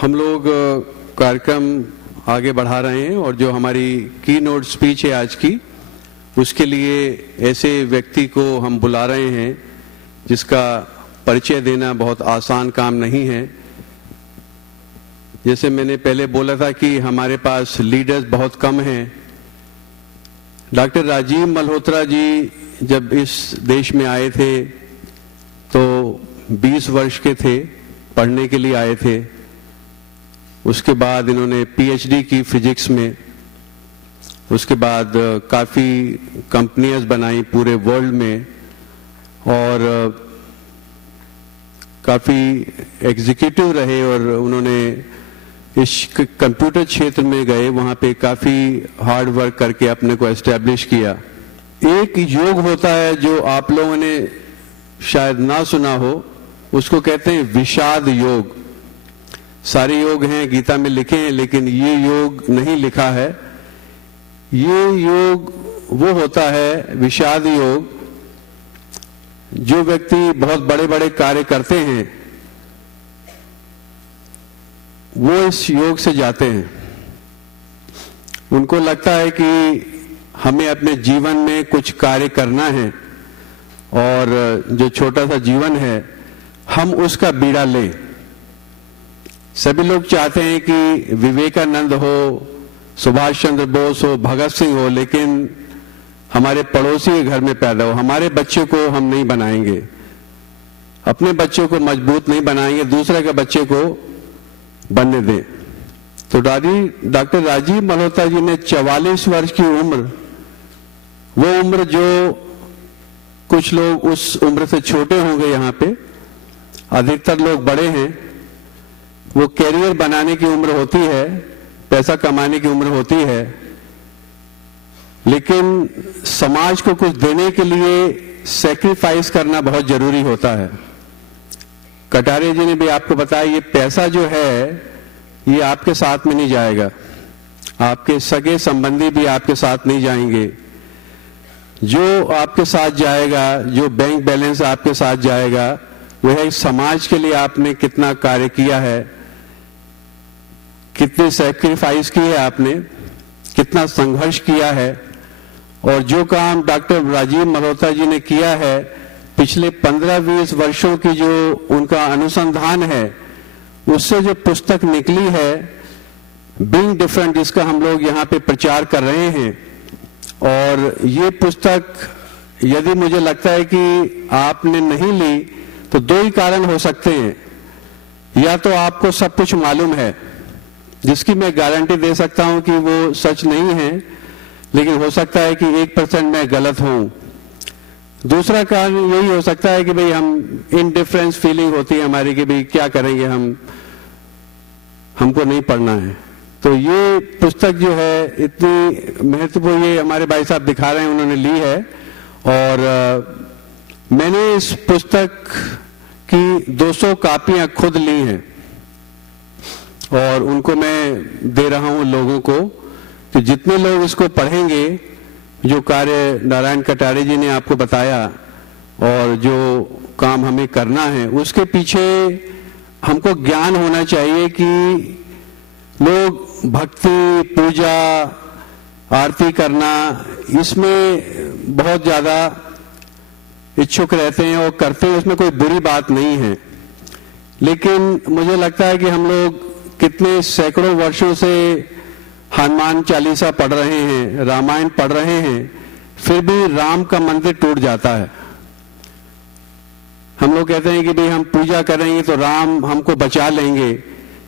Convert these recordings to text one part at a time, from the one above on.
हम लोग कार्यक्रम आगे बढ़ा रहे हैं और जो हमारी की नोट स्पीच है आज की, उसके लिए ऐसे व्यक्ति को हम बुला रहे हैं जिसका परिचय देना बहुत आसान काम नहीं है। जैसे मैंने पहले बोला था कि हमारे पास लीडर्स बहुत कम हैं। डॉक्टर राजीव मल्होत्रा जी जब इस देश में आए थे तो 20 वर्ष के थे, पढ़ने के लिए आए थे। उसके बाद इन्होंने पीएचडी की फिजिक्स में। उसके बाद काफ़ी कंपनियां बनाई पूरे वर्ल्ड में और काफ़ी एग्जीक्यूटिव रहे और उन्होंने इस कंप्यूटर क्षेत्र में गए, वहाँ पे काफ़ी हार्ड वर्क करके अपने को एस्टेब्लिश किया। एक योग होता है जो आप लोगों ने शायद ना सुना हो, उसको कहते हैं विषाद योग। सारे योग हैं, गीता में लिखे हैं, लेकिन ये योग नहीं लिखा है। ये योग वो होता है विषाद योग, जो व्यक्ति बहुत बड़े बड़े कार्य करते हैं वो इस योग से जाते हैं। उनको लगता है कि हमें अपने जीवन में कुछ कार्य करना है और जो छोटा सा जीवन है हम उसका बीड़ा लें। सभी लोग चाहते हैं कि विवेकानंद हो, सुभाष चंद्र बोस हो, भगत सिंह हो, लेकिन हमारे पड़ोसी के घर में पैदा हो। हमारे बच्चे को हम नहीं बनाएंगे, अपने बच्चों को मजबूत नहीं बनाएंगे, दूसरे के बच्चे को बनने दें। तो डॉक्टर राजीव मल्होत्रा जी ने 44 वर्ष की उम्र, वो उम्र जो कुछ लोग उस उम्र से छोटे होंगे यहाँ पे, अधिकतर लोग बड़े हैं, वो कैरियर बनाने की उम्र होती है, पैसा कमाने की उम्र होती है, लेकिन समाज को कुछ देने के लिए सैक्रिफाइस करना बहुत जरूरी होता है। कटारे जी ने भी आपको बताया, ये पैसा जो है ये आपके साथ में नहीं जाएगा, आपके सगे संबंधी भी आपके साथ नहीं जाएंगे। जो आपके साथ जाएगा, जो बैंक बैलेंस आपके साथ जाएगा, वह है समाज के लिए आपने कितना कार्य किया है, कितनी सैक्रिफाइस की है आपने, कितना संघर्ष किया है। और जो काम डॉक्टर राजीव मल्होत्रा जी ने किया है पिछले 15-20 वर्षों की, जो उनका अनुसंधान है, उससे जो पुस्तक निकली है बीइंग डिफरेंट, जिसका हम लोग यहाँ पे प्रचार कर रहे हैं, और ये पुस्तक यदि मुझे लगता है कि आपने नहीं ली तो दो ही कारण हो सकते हैं। या तो आपको सब कुछ मालूम है, जिसकी मैं गारंटी दे सकता हूं कि वो सच नहीं है, लेकिन हो सकता है कि 1% मैं गलत हूं। दूसरा कारण यही हो सकता है कि भाई हम इनडिफरेंस फीलिंग होती है हमारी कि भाई क्या करेंगे, हमको नहीं पढ़ना है। तो ये पुस्तक जो है इतनी महत्वपूर्ण, ये हमारे भाई साहब दिखा रहे हैं, उन्होंने ली है। और मैंने इस पुस्तक की 200 कापियां खुद ली हैं और उनको मैं दे रहा हूं लोगों को। तो जितने लोग इसको पढ़ेंगे, जो कार्य नारायण कटारे जी ने आपको बताया और जो काम हमें करना है, उसके पीछे हमको ज्ञान होना चाहिए कि लोग भक्ति, पूजा, आरती करना, इसमें बहुत ज्यादा इच्छुक रहते हैं और करते हैं, उसमें कोई बुरी बात नहीं है। लेकिन मुझे लगता है कि हम लोग कितने सैकड़ों वर्षों से हनुमान चालीसा पढ़ रहे हैं, रामायण पढ़ रहे हैं, फिर भी राम का मंदिर टूट जाता है। हम लोग कहते हैं कि भाई हम पूजा करेंगे तो राम हमको बचा लेंगे।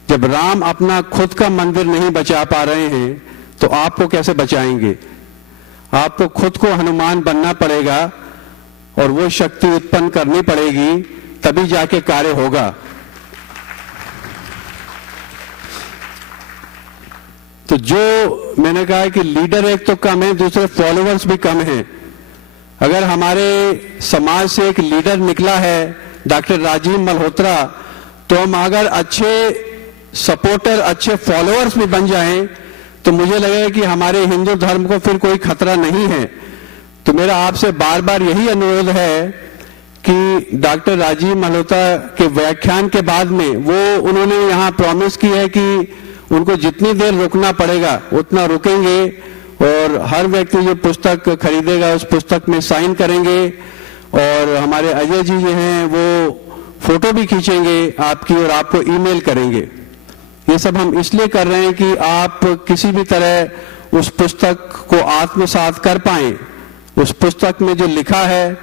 जब राम अपना खुद का मंदिर नहीं बचा पा रहे हैं तो आपको कैसे बचाएंगे? आपको खुद को हनुमान बनना पड़ेगा और वो शक्ति उत्पन्न करनी पड़ेगी, तभी जाके कार्य होगा। तो जो मैंने कहा है कि लीडर एक तो कम है, दूसरे फॉलोअर्स भी कम हैं। अगर हमारे समाज से एक लीडर निकला है डॉक्टर राजीव मल्होत्रा, तो हम अगर अच्छे सपोर्टर, अच्छे फॉलोअर्स भी बन जाएं तो मुझे लगेगा कि हमारे हिंदू धर्म को फिर कोई खतरा नहीं है। तो मेरा आपसे बार बार यही अनुरोध है कि डॉक्टर राजीव मल्होत्रा के व्याख्यान के बाद में उन्होंने यहाँ प्रॉमिस की है कि उनको जितनी देर रुकना पड़ेगा उतना रुकेंगे और हर व्यक्ति जो पुस्तक खरीदेगा उस पुस्तक में साइन करेंगे और हमारे अजय जी जो हैं वो फोटो भी खींचेंगे आपकी और आपको ईमेल करेंगे। ये सब हम इसलिए कर रहे हैं कि आप किसी भी तरह उस पुस्तक को आत्मसात कर पाएं, उस पुस्तक में जो लिखा है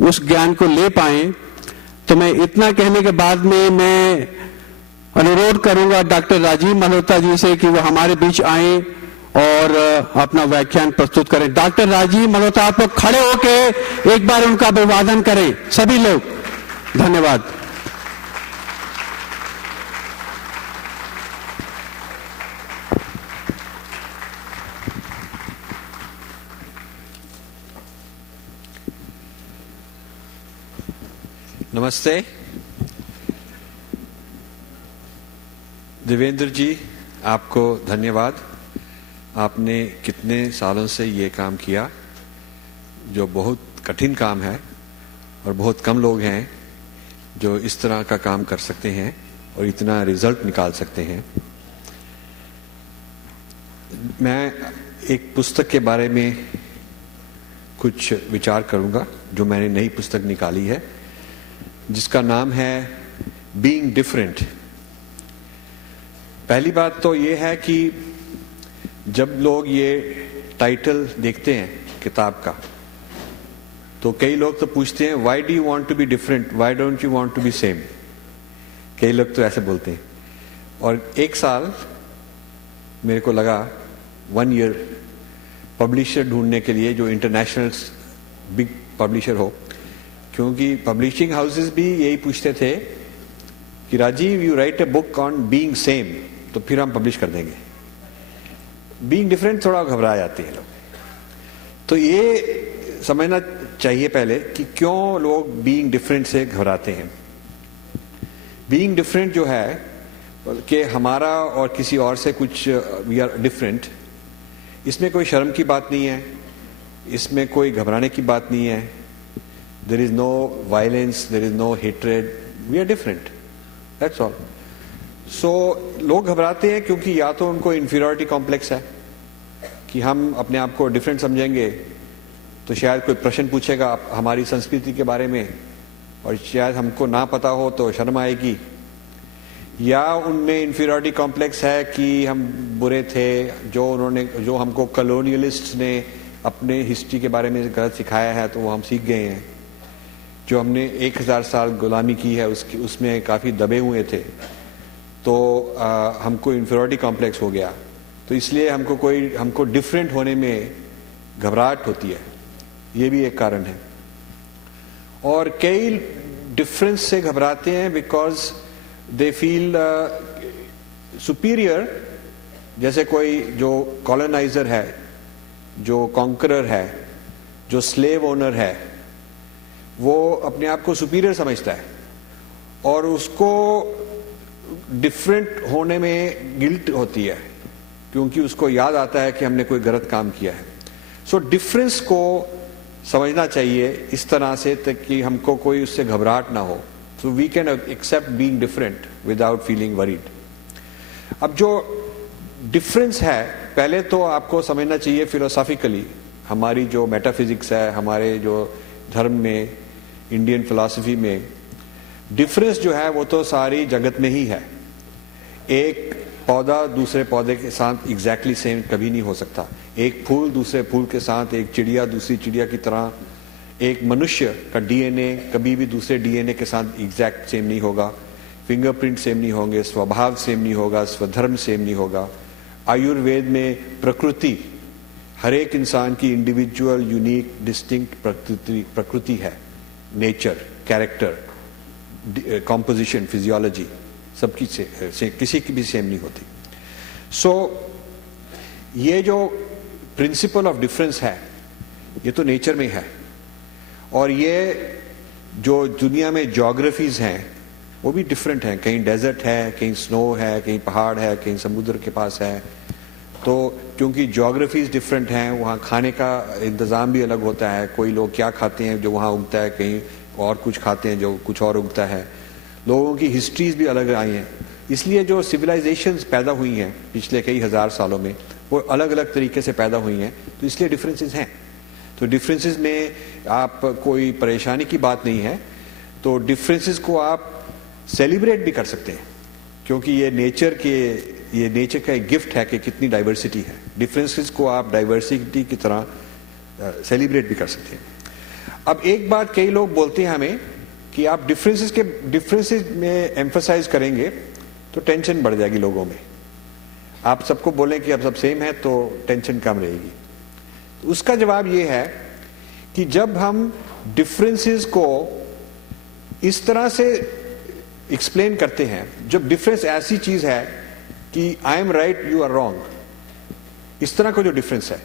उस ज्ञान को ले पाएं। तो मैं इतना कहने के बाद में मैं अनुरोध करूंगा डॉक्टर राजीव मल्होत्रा जी से कि वो हमारे बीच आए और अपना व्याख्यान प्रस्तुत करें। डॉक्टर राजीव मल्होत्रा, आप लोग खड़े होके एक बार उनका अभिवादन करें सभी लोग। धन्यवाद। नमस्ते देवेंद्र जी, आपको धन्यवाद। आपने कितने सालों से ये काम किया, जो बहुत कठिन काम है और बहुत कम लोग हैं जो इस तरह का काम कर सकते हैं और इतना रिजल्ट निकाल सकते हैं। मैं एक पुस्तक के बारे में कुछ विचार करूंगा जो मैंने नई पुस्तक निकाली है, जिसका नाम है बीइंग डिफरेंट। पहली बात तो ये है कि जब लोग ये टाइटल देखते हैं किताब का, तो कई लोग तो पूछते हैं why do you want to be different, why don't you want to be same. कई लोग तो ऐसे बोलते हैं। और एक साल मेरे को लगा 1 ईयर पब्लिशर ढूंढने के लिए जो इंटरनेशनल बिग पब्लिशर हो, क्योंकि पब्लिशिंग हाउसेस भी यही पूछते थे कि Rajiv you write a book on being same, तो फिर हम पब्लिश कर देंगे। बीइंग डिफरेंट थोड़ा घबरा जाते हैं लोग। तो ये समझना चाहिए पहले कि क्यों लोग बीइंग डिफरेंट से घबराते हैं। बीइंग डिफरेंट जो है कि हमारा और किसी और से कुछ वी आर डिफरेंट, इसमें कोई शर्म की बात नहीं है, इसमें कोई घबराने की बात नहीं है। There is no violence, there is no hatred, we are different, that's all. So लोग घबराते हैं क्योंकि या तो उनको inferiority complex है कि हम अपने आप को different समझेंगे तो शायद कोई प्रश्न पूछेगा हमारी संस्कृति के बारे में और शायद हमको ना पता हो तो शर्म आएगी, या उनमें inferiority complex है कि हम बुरे थे, जो हमको colonialists ने अपने हिस्ट्री के बारे में गलत सिखाया है तो वो हम सीख गए हैं। जो हमने 1000 साल गुलामी की है उसमें काफ़ी दबे हुए थे, तो हमको इंफीरियरिटी कॉम्प्लेक्स हो गया, तो इसलिए हमको डिफरेंट होने में घबराहट होती है। ये भी एक कारण है। और कई डिफरेंस से घबराते हैं बिकॉज दे फील सुपीरियर। जैसे कोई जो कॉलोनाइजर है, जो कॉन्करर है, जो स्लेव ओनर है, वो अपने आप को सुपीरियर समझता है और उसको डिफरेंट होने में गिल्ट होती है क्योंकि उसको याद आता है कि हमने कोई गलत काम किया है। सो डिफरेंस को समझना चाहिए इस तरह से ताकि हमको कोई उससे घबराहट ना हो। So we can accept being different without feeling worried. अब जो डिफरेंस है, पहले तो आपको समझना चाहिए फिलोसॉफिकली, हमारी जो मेटाफिजिक्स है, हमारे जो धर्म में, इंडियन फिलॉसफी में डिफरेंस जो है वो तो सारी जगत में ही है। एक पौधा दूसरे पौधे के साथ एग्जैक्टली सेम कभी नहीं हो सकता। एक फूल दूसरे फूल के साथ, एक चिड़िया दूसरी चिड़िया की तरह, एक मनुष्य का डीएनए कभी भी दूसरे डीएनए के साथ एग्जैक्ट सेम नहीं होगा। फिंगरप्रिंट सेम नहीं होंगे, स्वभाव सेम नहीं होगा, स्वधर्म सेम नहीं होगा। आयुर्वेद में प्रकृति, हर एक इंसान की इंडिविजुअल यूनिक डिस्टिंक्ट प्रकृति है, नेचर, कैरेक्टर, कॉम्पोजिशन, फिजियोलॉजी, सबकी से किसी की भी सेम नहीं होती। सो ये जो प्रिंसिपल ऑफ डिफरेंस है ये तो नेचर में है, और ये जो दुनिया में ज्योग्राफीज हैं वो भी डिफरेंट हैं। कहीं डेजर्ट है, कहीं स्नो है, कहीं पहाड़ है, कहीं समुद्र के पास है। तो क्योंकि ज्योग्राफीज डिफरेंट हैं, वहाँ खाने का इंतज़ाम भी अलग होता है। कोई लोग क्या खाते हैं जो वहाँ उगता है, कहीं और कुछ खाते हैं, जो कुछ और उगता है। लोगों की हिस्ट्रीज भी अलग आई हैं, इसलिए जो सिविलाइजेशंस पैदा हुई हैं पिछले कई हजार सालों में वो अलग अलग तरीके से पैदा हुई हैं, तो इसलिए डिफरेंसेस हैं। तो डिफरेंसेस में आप कोई परेशानी की बात नहीं है, तो डिफरेंसेस को आप सेलिब्रेट भी कर सकते हैं, क्योंकि ये नेचर का एक गिफ्ट है कि कितनी डाइवर्सिटी है। डिफरेंसेस को आप डाइवर्सिटी की तरह सेलिब्रेट भी कर सकते हैं। अब एक बात कई लोग बोलते हैं हमें कि आप डिफरेंसेस में एम्फसाइज करेंगे तो टेंशन बढ़ जाएगी लोगों में। आप सबको बोलें कि अब सब सेम है तो टेंशन कम रहेगी। तो उसका जवाब ये है कि जब हम डिफरेंसेस को इस तरह से एक्सप्लेन करते हैं, जब डिफरेंस ऐसी चीज है कि I am right you are wrong, इस तरह का जो डिफरेंस है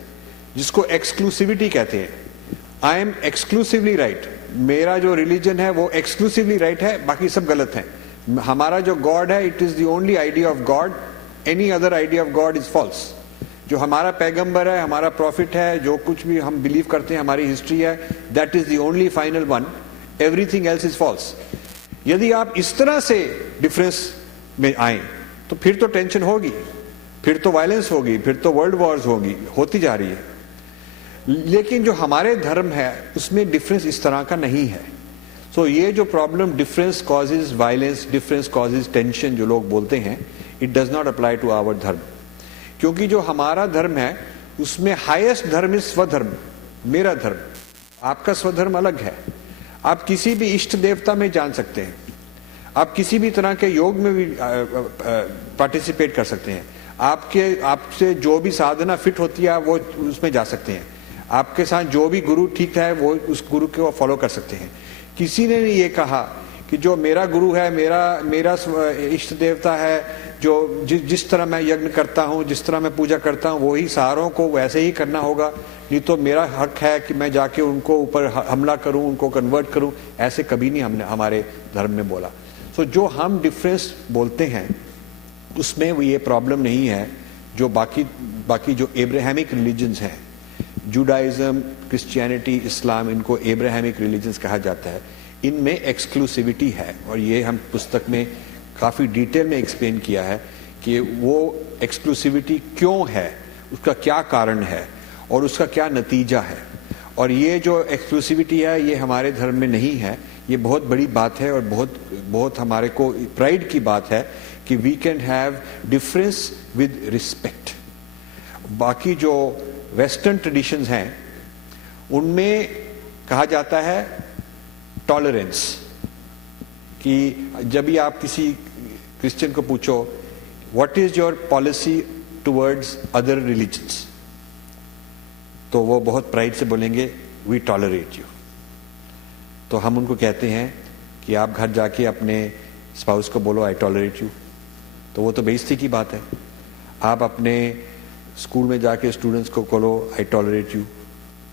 जिसको एक्सक्लूसिविटी कहते हैं, आई एम एक्सक्लूसिवली राइट, मेरा जो रिलीजन है वो एक्सक्लूसिवली राइट है, बाकी सब गलत है। हमारा जो गॉड है, it is the only idea of God, any other idea of God is false. जो हमारा पैगंबर है, हमारा प्रॉफिट है, जो कुछ भी हम बिलीव करते हैं, हमारी हिस्ट्री है, that is the only final one, everything else is false. यदि आप इस तरह से डिफरेंस में आए तो फिर तो टेंशन होगी, फिर तो वायलेंस होगी, फिर तो वर्ल्ड वॉर्स होगी, होती जा रही है। लेकिन जो हमारे धर्म है उसमें डिफरेंस इस तरह का नहीं है। सो ये जो problem difference causes violence, difference causes tension जो लोग बोलते हैं, it does not apply to our dharma, क्योंकि जो हमारा धर्म है उसमें हाईएस्ट धर्म इज स्वधर्म, मेरा धर्म। आपका स्वधर्म अलग है। आप किसी भी इष्ट देवता में जान सकते हैं, आप किसी भी तरह के योग में भी पार्टिसिपेट कर सकते हैं, आपसे जो भी साधना फिट होती है वो उसमें जा सकते हैं, आपके साथ जो भी गुरु ठीक है वो उस गुरु को फॉलो कर सकते हैं। किसी ने नहीं ये कहा कि जो मेरा गुरु है, मेरा इष्ट देवता है, जो जिस तरह मैं यज्ञ करता हूँ, जिस तरह मैं पूजा करता हूँ, वही सारों को वैसे ही करना होगा, नहीं तो मेरा हक है कि मैं जाके उनको ऊपर हमला करूं, उनको कन्वर्ट करूं। ऐसे कभी नहीं हमने हमारे धर्म में बोला। सो जो हम डिफरेंस बोलते हैं उसमें वो ये प्रॉब्लम नहीं है। जो बाकी जो एब्राहमिक रिलीजन्स हैं, जुडाइज्म, क्रिश्चियनिटी, इस्लाम, इनको एब्राहमिक रिलीजन्स कहा जाता है, इनमें एक्सक्लूसिविटी है। और ये हम पुस्तक में काफ़ी डिटेल में एक्सप्लेन किया है कि वो एक्सक्लूसिविटी क्यों है, उसका क्या कारण है और उसका क्या नतीजा है। और ये जो एक्सक्लूसिविटी है ये हमारे धर्म में नहीं है। ये बहुत बड़ी बात है और बहुत हमारे को प्राइड की बात है कि we can have difference with respect. बाकी जो वेस्टर्न ट्रेडिशंस हैं उनमें कहा जाता है टॉलरेंस, कि जब भी आप किसी क्रिश्चियन को पूछो what is your policy towards other religions, तो वो बहुत प्राइड से बोलेंगे वी टॉलरेट यू। तो हम उनको कहते हैं कि आप घर जाके अपने स्पाउस को बोलो आई टॉलरेट यू, तो वो तो बेइज्जती की बात है। आप अपने स्कूल में जाके स्टूडेंट्स को बोलो आई टॉलरेट यू,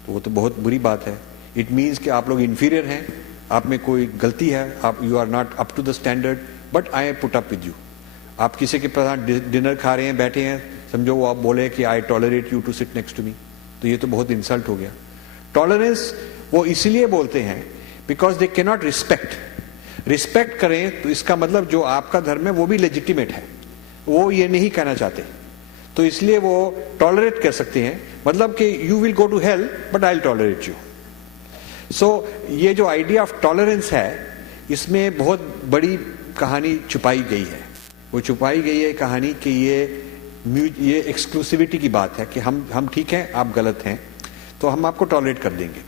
तो वो तो बहुत बुरी बात है। इट मीन्स कि आप लोग इंफीरियर हैं, आप में कोई गलती है, आप you are not up to the standard, but I put up with you. आप किसी के साथ डिनर खा रहे हैं, बैठे हैं, समझो वो आप बोले कि I tolerate you to sit next to me, तो ये तो बहुत इंसल्ट हो गया। टॉलरेंस वो इसलिए बोलते हैं because they can not respect करें, तो इसका मतलब जो आपका धर्म है वो भी लेजिटिमेट है, वो ये नहीं कहना चाहते, तो इसलिए वो टॉलरेट कर सकते हैं, मतलब कि you will go to hell but I will tolerate you. So ये जो आइडिया ऑफ टॉलरेंस है, इसमें बहुत बड़ी कहानी छुपाई गई है। वो छुपाई गई है कहानी कि ये एक्सक्लूसिविटी की बात है कि हम ठीक हैं, आप गलत हैं, तो हम आपको टॉलरेट कर देंगे।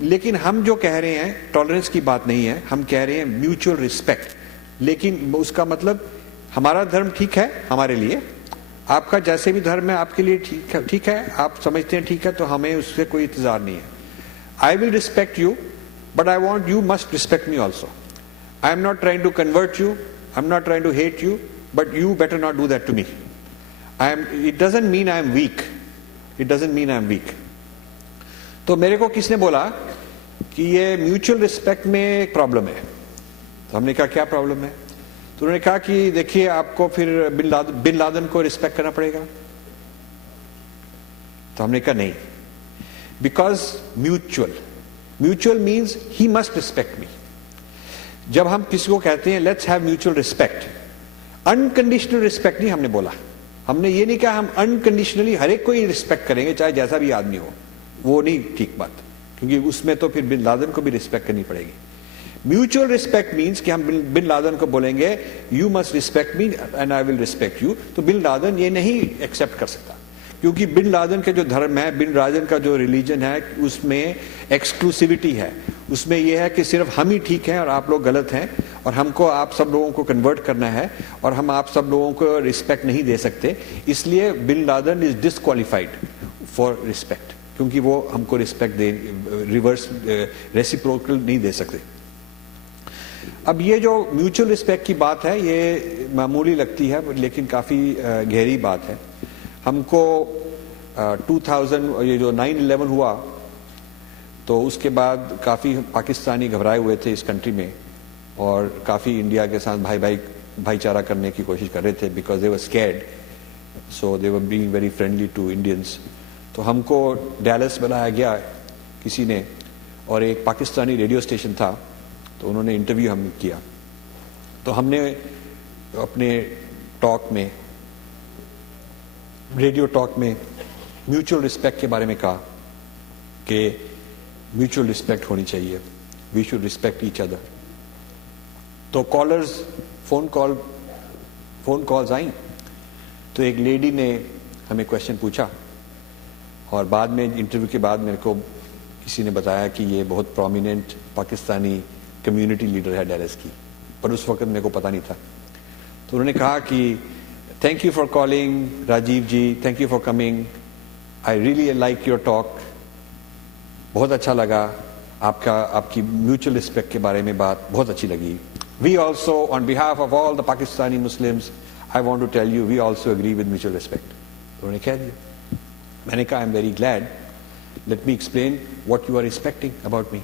लेकिन हम जो कह रहे हैं टॉलरेंस की बात नहीं है, हम कह रहे हैं म्यूचुअल रिस्पेक्ट। लेकिन उसका मतलब हमारा धर्म ठीक है हमारे लिए, आपका जैसे भी धर्म है आपके लिए ठीक है, आप समझते हैं ठीक है, तो हमें उससे कोई इंतजार नहीं है। I will respect you, but I want you must respect me also. I am not trying to convert you, I'm not trying to hate you, but you better not do that to me. It doesn't mean I am weak. It doesn't mean I am weak. तो मेरे को किसने बोला कि ये mutual respect में एक problem है, तो हमने कहा क्या प्रॉब्लम है? तो उन्होंने कहा कि देखिए आपको फिर बिन लादेन को रिस्पेक्ट करना पड़ेगा। तो हमने कहा नहीं, because mutual means he must respect मी। जब हम किसी को कहते हैं let's have mutual respect, unconditional respect नहीं हमने बोला, हमने ये नहीं कहा हम अनकंडीशनली हर एक को ही रिस्पेक्ट करेंगे चाहे जैसा भी आदमी हो, वो नहीं ठीक बात, क्योंकि उसमें तो फिर बिन लादेन को भी रिस्पेक्ट करनी पड़ेगी। म्यूचुअल रिस्पेक्ट मीन्स कि हम बिन लादेन को बोलेंगे you must respect me and I will respect you, तो बिन लादेन ये नहीं एक्सेप्ट कर सकता, क्योंकि बिन लादेन के जो धर्म है, बिन लादेन का जो रिलीजन है, उसमें एक्सक्लूसिविटी है, उसमें यह है कि सिर्फ हम ही ठीक हैं और आप लोग गलत हैं, और हमको आप सब लोगों को कन्वर्ट करना है और हम आप सब लोगों को रिस्पेक्ट नहीं दे सकते, इसलिए bin Laden is disqualified for respect, क्योंकि वो हमको रिस्पेक्ट दे, रिवर्स रेसिप्रोकल नहीं दे सकते। अब ये जो म्यूचुअल रिस्पेक्ट की बात है ये मामूली लगती है, लेकिन काफ़ी गहरी बात है। हमको 2000 ये जो 9/11 हुआ तो उसके बाद काफ़ी पाकिस्तानी घबराए हुए थे इस कंट्री में, और काफ़ी इंडिया के साथ भाईचारा करने की कोशिश कर रहे थे, because they were scared, so they were being very friendly to Indians. तो हमको डैलस बुलाया गया किसी ने, और एक पाकिस्तानी रेडियो स्टेशन था, तो उन्होंने इंटरव्यू हम किया, तो हमने अपने टॉक में, रेडियो टॉक में म्यूचुअल रिस्पेक्ट के बारे में कहा कि म्यूचुअल रिस्पेक्ट होनी चाहिए, we should respect each other. तो कॉलर्स फोन कॉल्स आई, तो एक लेडी ने हमें क्वेश्चन पूछा, और बाद में इंटरव्यू के बाद मेरे को किसी ने बताया कि ये बहुत प्रोमिनेंट पाकिस्तानी कम्युनिटी लीडर है डैलस की, पर उस वक्त मेरे को पता नहीं था। तो उन्होंने कहा कि thank you for calling Rajiv ji, thank you for coming, I really like your talk, बहुत अच्छा लगा आपकी म्यूचुअल रिस्पेक्ट के बारे में बात बहुत अच्छी लगी। We also on behalf of all the Pakistani Muslims I want to tell you we also agree with mutual respect. तो उन्होंने कह दिया। मैंने कहा I am very glad, let me explain what you are respecting about me.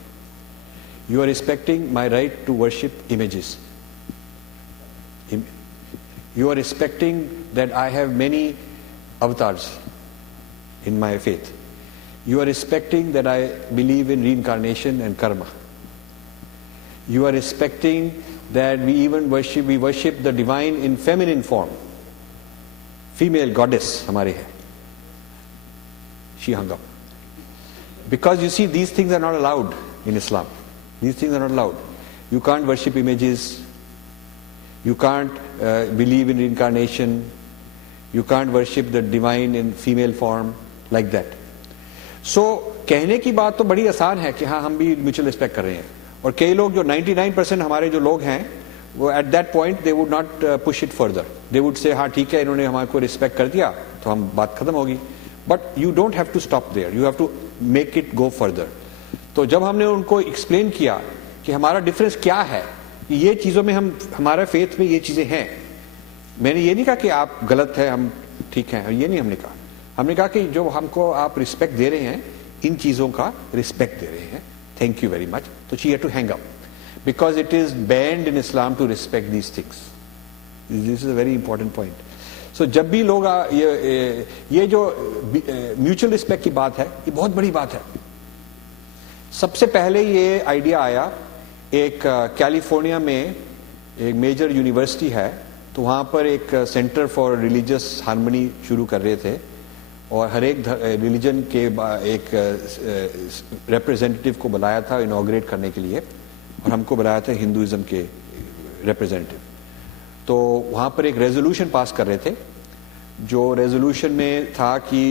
You are respecting my right to worship images. You are respecting that I have many avatars in my faith. You are respecting that I believe in reincarnation and karma. You are respecting that we worship the divine in feminine form. Female goddess hamare hai. She hung up. Because you see, these things are not allowed in Islam. These things are not allowed. You can't worship images. You can't believe in reincarnation. You can't worship the divine in female form like that. So, कहने की बात तो बड़ी आसान है कि हाँ हम भी म्यूचुअल रिस्पेक्ट कर रहे हैं, और कई लोग जो 99% हमारे जो लोग हैं वो at that point they would not push it further, they would say हाँ ठीक है इन्होंने हमारे को रिस्पेक्ट कर दिया तो हम बात खत्म होगी। But you don't have to stop there, you have to make it go further. तो जब हमने उनको एक्सप्लेन किया कि हमारा डिफरेंस क्या है, ये चीज़ों में हमारे फेथ में ये चीज़ें हैं, मैंने ये नहीं कहा कि आप गलत है हम ठीक हैं, ये नहीं हमने कहा। हमने कहा कि जो हमको आप रिस्पेक्ट दे रहे हैं इन चीज़ों का रिस्पेक्ट दे रहे हैं, थैंक यू वेरी मच। तो she had to hang up because it is banned in Islam to respect these things. This is a very important point. So जब भी लोग ये जो म्यूचुअल रिस्पेक्ट की बात है ये बहुत बड़ी बात है। सबसे पहले ये आइडिया आया एक कैलिफोर्निया में एक मेजर यूनिवर्सिटी है, तो वहाँ पर एक सेंटर फॉर रिलीजियस हार्मनी शुरू कर रहे थे, और हर एक रिलीजन के एक रिप्रेजेंटेटिव को बुलाया था इनॉग्रेट करने के लिए, और हमको बुलाया था हिंदुइज्म के रिप्रेजेंटेटिव। तो वहाँ पर एक रेजोल्यूशन पास कर रहे थे, जो रेजोल्यूशन में था कि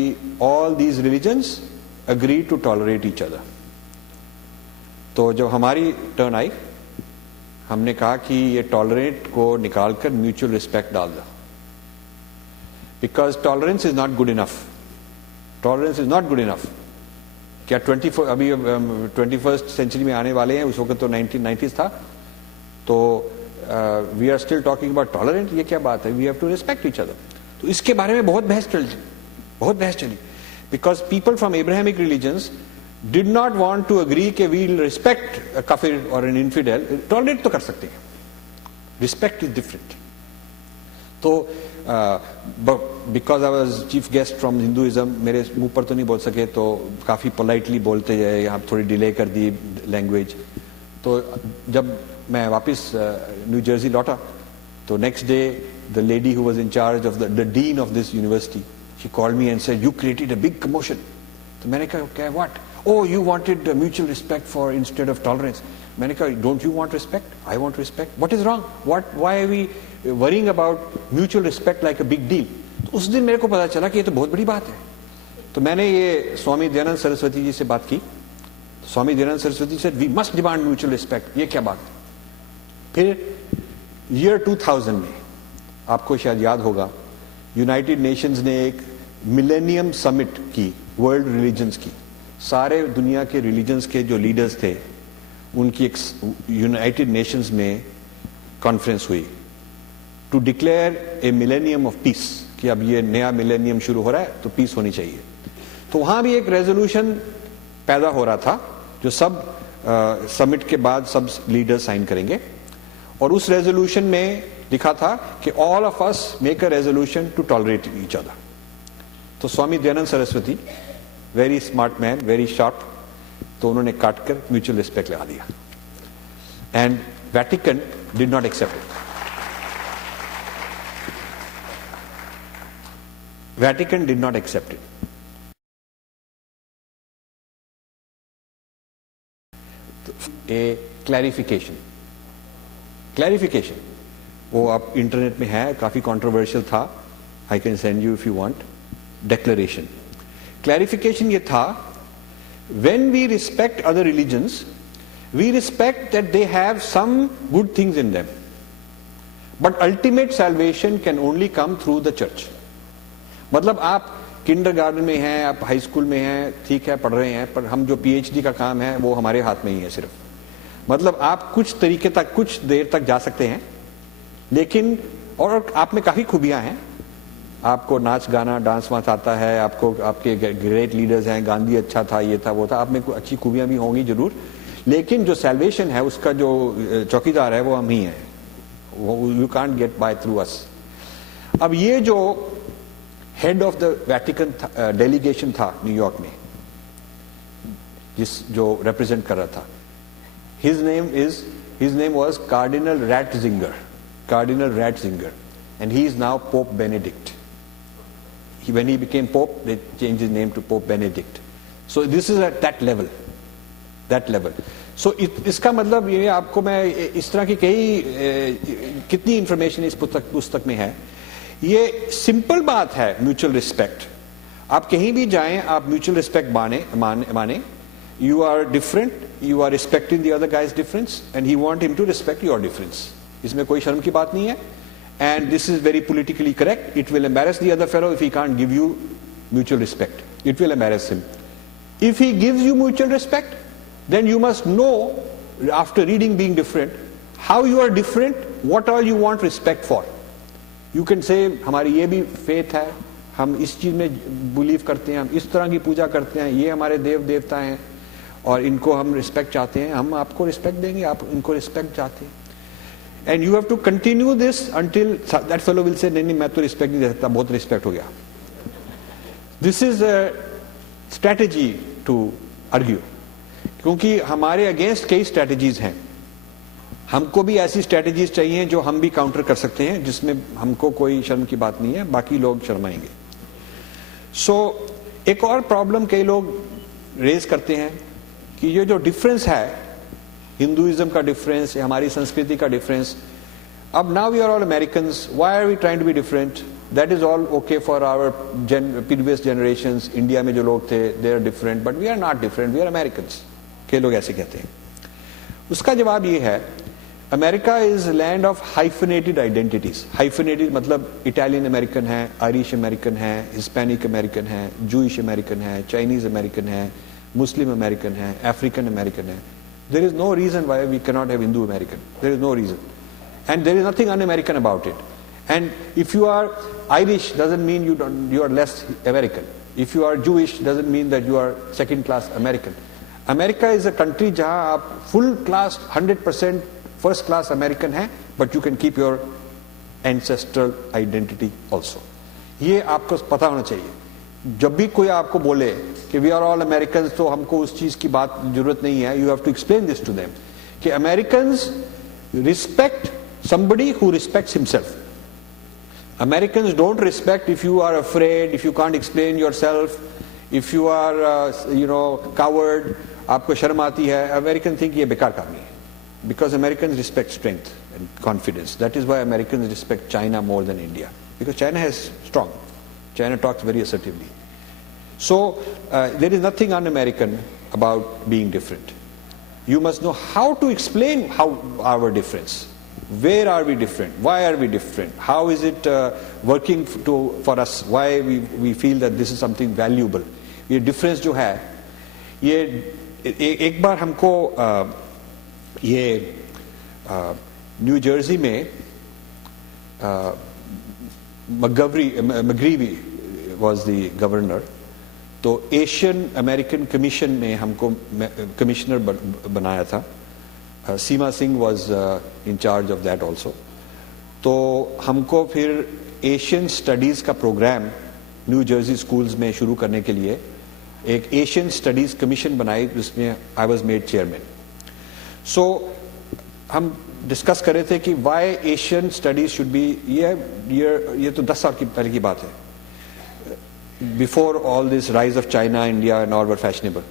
all these religions agree to tolerate each other. तो जब हमारी टर्न आई हमने कहा कि ये टॉलरेट को निकालकर म्यूचुअल रिस्पेक्ट डाल दो, because tolerance is not good enough. Tolerance is not good enough. क्या 21st सेंचुरी में आने वाले हैं, उस वक्त तो 1990s था, तो we are still talking about tolerant, ये क्या बात है, we have to respect each other. तो इसके बारे में बहुत बहस चली, because people from Abrahamic religions did not want to agree कि we will respect a kafir or an infidel, tolerate तो कर सकते हैं, respect is different। तो because I was chief guest from Hinduism, मेरे मुंह पर तो नहीं बोल सके, तो काफ़ी पोलाइटली बोलते गए, यहाँ थोड़ी डिले कर दी लैंग्वेज। तो जब मैं वापस न्यू जर्सी लौटा, तो next day the lady who was in charge of the dean of this university, she called me and said, you created a big commotion. तो मैंने कहा, क्या, what? Oh, you wanted mutual respect for instead of tolerance. मैंने कहा, don't you want respect? I want respect. What is wrong? Why are we worrying about mutual respect like a big deal? तो उस दिन मेरे को पता चला कि ये तो बहुत बड़ी बात है। तो मैंने ये स्वामी दयानंद सरस्वती जी से बात की। स्वामी दयानंद सरस्वती से, we must demand mutual respect. ये क्या बात है? फिर ईयर 2000 में, आपको शायद याद होगा, यूनाइटेड नेशंस ने एक मिलेनियम समिट की, वर्ल्ड रिलीजन्स की। सारे दुनिया के रिलीजन्स के जो लीडर्स थे, उनकी एक यूनाइटेड नेशंस में कॉन्फ्रेंस हुई to declare a millennium of peace, कि अब ये नया मिलेनियम शुरू हो रहा है तो पीस होनी चाहिए। तो वहां भी एक रेजोल्यूशन पैदा हो रहा था, जो सब समिट के बाद सब लीडर्स साइन करेंगे, और उस रेजोल्यूशन में लिखा था कि all of us make a resolution to tolerate each other. तो Swami Dayanand Saraswati, very smart man, very sharp, तो उन्होंने काटकर म्यूचुअल रिस्पेक्ट लगा दिया, and Vatican did not accept it. Vatican did not accept it. A clarification, वो आप इंटरनेट में है, काफी कंट्रोवर्शियल था, I can send you if you want. Declaration, clarification ये था, when we respect other religions, we respect that they have some good things in them, but ultimate salvation can only come through the church. मतलब आप kindergarten में हैं, आप high school में हैं, ठीक है, पढ़ रहे हैं, पर हम जो पीएचडी का काम है वो हमारे हाथ में ही है सिर्फ। मतलब आप कुछ तरीके तक, कुछ देर तक जा सकते हैं, लेकिन और आप में काफी खूबियां हैं, आपको नाच गाना डांस वांस आता है, आपको आपके ग्रेट लीडर्स हैं, गांधी अच्छा था, ये था वो था, आप में अच्छी खूबियां भी होंगी जरूर, लेकिन जो सैल्वेशन है उसका जो चौकीदार है वो हम ही हैं, you can't get by through us. अब ये जो head of the Vatican delegation था न्यूयॉर्क में, जो रिप्रेजेंट कर रहा था, his name was cardinal Ratzinger, and he is now pope Benedict. When he became pope, they changed his name to Pope Benedict. So this is at that level. So इसका मतलब ये, आपको मैं इस तरह की कितनी इंफॉर्मेशन इस पुस्तक में है। ये सिंपल बात है, म्यूचुअल रिस्पेक्ट। आप कहीं भी जाएं, आप म्यूचुअल रिस्पेक्ट माने, you are different, you are respecting the other guy's difference, and he want him to respect your difference. इसमें कोई शर्म की बात नहीं है, and this is very politically correct. It will embarrass the other fellow if he can't give you mutual respect. It will embarrass him. If he gives you mutual respect, then you must know, after reading Being Different, how you are different, what all you want respect for. You can say, हमारी ये भी faith है, हम इस चीज में believe करते हैं, हम इस तरह की पूजा करते हैं, ये हमारे देव देवता हैं और इनको हम respect चाहते हैं, हम आपको respect देंगे, आप इनको respect चाहते हैं। And you have to continue this until that fellow will say, नहीं मैं तो respect नहीं दे सकता, बहुत respect हो गया। This is a strategy to argue, क्योंकि हमारे against कई strategies हैं। हमको भी ऐसी strategies चाहिए जो हम भी counter कर सकते हैं, जिसमें हमको कोई शर्म की बात नहीं है, बाकी लोग शर्माएंगे। So एक और problem कई लोग raise करते हैं कि ये जो difference है, हिंदुइज्म का डिफरेंस, हमारी संस्कृति का डिफरेंस, अब now we are all Americans, why are we trying to be different? That is all okay for our previous generations. India में जो लोग थे, they are different, but we are not different, we are Americans. कई लोग ऐसे कहते हैं। उसका जवाब ये है, America is land of hyphenated identities. Hyphenated मतलब इटालियन अमेरिकन है, आयरिश अमेरिकन है, हिस्पैनिक अमेरिकन है, जूइश अमेरिकन है, चाइनीज अमेरिकन है, मुस्लिम अमेरिकन है, अफ्रीकन अमेरिकन है। There is no reason why we cannot have Hindu American. There is no reason. And there is nothing un-American about it. And if you are Irish, doesn't mean you are less American. If you are Jewish, doesn't mean that you are second class American. America is a country जहाँ आप full class 100% first class American हैं, but you can keep your ancestral identity also. ये आपको पता होना चाहिए. जब भी कोई आपको बोले कि we are all Americans, तो हमको उस चीज की बात जरूरत नहीं है. You have to explain this to them कि Americans respect somebody who respects himself. Americans don't respect if you are afraid, if you can't explain yourself, if you are coward, आपको शर्म आती है. Americans think ये बेकार काम है. Because Americans respect strength and confidence. That is why Americans respect China more than India. Because China is strong. China talks very assertively. So there is nothing un-American about being different. You must know how to explain how our difference. Where are we different? Why are we different? How is it working for us? Why we feel that this is something valuable? ये difference जो है, ये एक बार हमको ये New Jersey में McGreevy was the governor. तो एशियन अमेरिकन कमीशन में हमको कमिश्नर बनाया था. Seema Singh was in charge of that also. तो हमको फिर एशियन स्टडीज का प्रोग्राम न्यू जर्सी स्कूल्स में शुरू करने के लिए एक एशियन स्टडीज कमीशन बनाई, जिसमें आई वाज मेड चेयरमैन. सो हम डिस्कस कर रहे थे कि why Asian studies should be. ये तो 10 साल की पहले की बात है. Before all this rise of China, India and all were fashionable.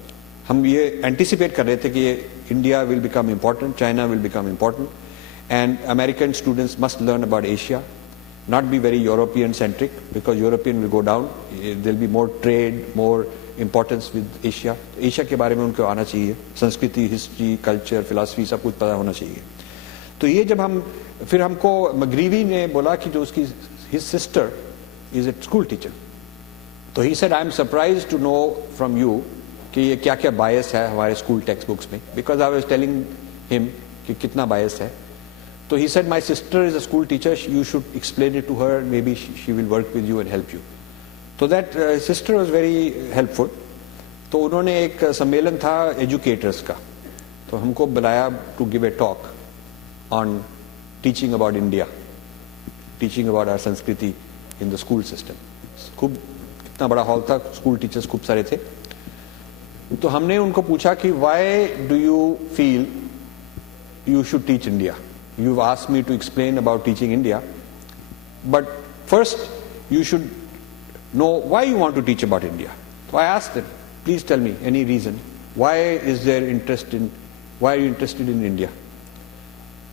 हम ये एंटिसिपेट कर रहे थे कि India will become important, China will become important, and American students must learn about Asia, not be very European centric, because European will go down. There will be more trade, more importance with Asia. Asia के बारे में उनको आना चाहिए, संस्कृति, history, culture, philosophy सब कुछ पता होना चाहिए. तो ये जब फिर हमको McGreevy ने बोला कि जो उसकी his sister is a school teacher. तो he said I am surprised to know from you कि ये क्या क्या बायस है हमारे स्कूल टेक्स्ट बुक्स में, because I was telling him कि कितना बायस है. तो he said my sister is a school teacher, you should explain it to her, may be she will work with you and help you. तो that sister was very helpful. तो उन्होंने एक सम्मेलन था एजुकेटर्स का, तो हमको बुलाया to give a talk on teaching about India, teaching about our sanskriti in the school system. खूब इतना बड़ा हॉल था, स्कूल टीचर्स खूब सारे थे. तो हमने उनको पूछा कि why do you feel you should teach India. You asked me to explain about teaching India, but first you should know why you want to teach about India. So I asked them, please tell me any reason. Why are you interested in India?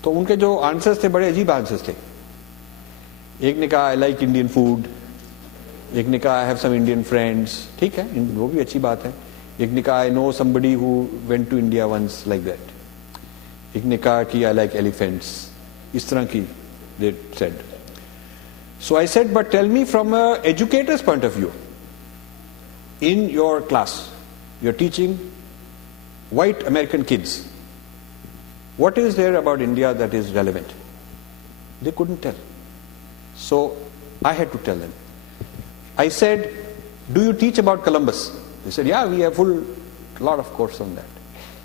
तो उनके जो answers थे बड़े अजीब answers थे. एक ने कहा I like Indian food, एक ने कहा I have some Indian friends. ठीक है, वो भी अच्छी बात है. एक ने कहा I know somebody who went to India once, like that. एक ने कहा कि I like elephants. इस तरह की they said. So I said, but tell me from an educator's point of view. In your class, you're teaching white American kids. What is there about India that is relevant? They couldn't tell. So I had to tell them. I said, do you teach about Columbus? They said, yeah, we have lot of course on that.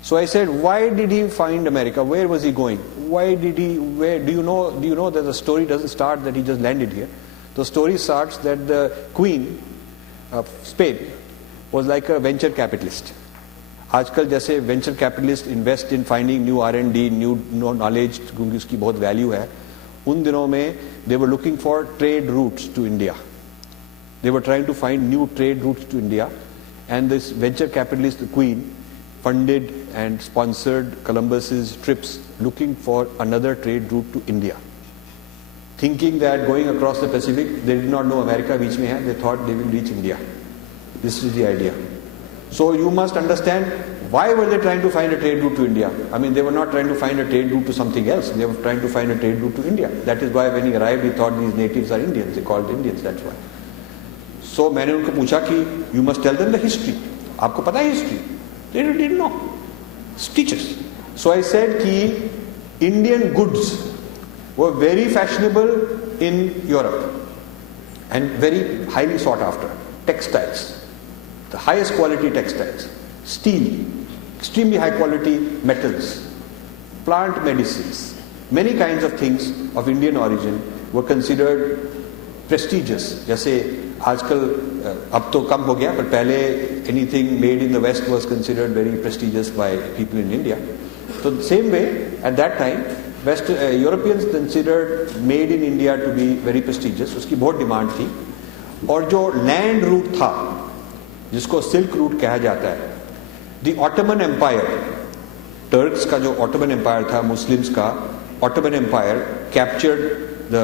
So I said, why did he find America? Where was he going? Do you know that the story doesn't start that he just landed here? The story starts that the Queen of Spain was like a venture capitalist. आजकल जैसे venture capitalist invest in finding new R&D, new knowledge, क्योंकि उसकी बहुत value है. उन दिनों में they were looking for trade routes to India. They were trying to find new trade routes to India, and this venture capitalist, the Queen, funded and sponsored Columbus's trips looking for another trade route to India, thinking that going across the Pacific, they did not know America बीच में है, they thought they will reach India. This is the idea. So you must understand, why were they trying to find a trade route to India? I mean, they were not trying to find a trade route to something else, they were trying to find a trade route to India. That is why when he arrived, he thought these natives are Indians, they called Indians, that's why. So मैंने उनको पूछा कि you must tell them the history. आपको पता है history? They didn't know. Teachers. So I said कि Indian goods were very fashionable in Europe and very highly sought after. Textiles, the highest quality textiles, steel, extremely high quality metals, plant medicines, many kinds of things of Indian origin were considered prestigious. जैसे आजकल अब तो कम हो गया, पर पहले anything made in the West was considered very prestigious by people in India. So the same way, at that time, Europeans considered made in India to be very prestigious. उसकी बहुत डिमांड थी. और जो लैंड रूट था, जिसको silk route कहा जाता है, द ऑटोमन एम्पायर, टर्क्स का जो ऑटोमन एम्पायर था, मुस्लिम्स का Ottoman empire captured the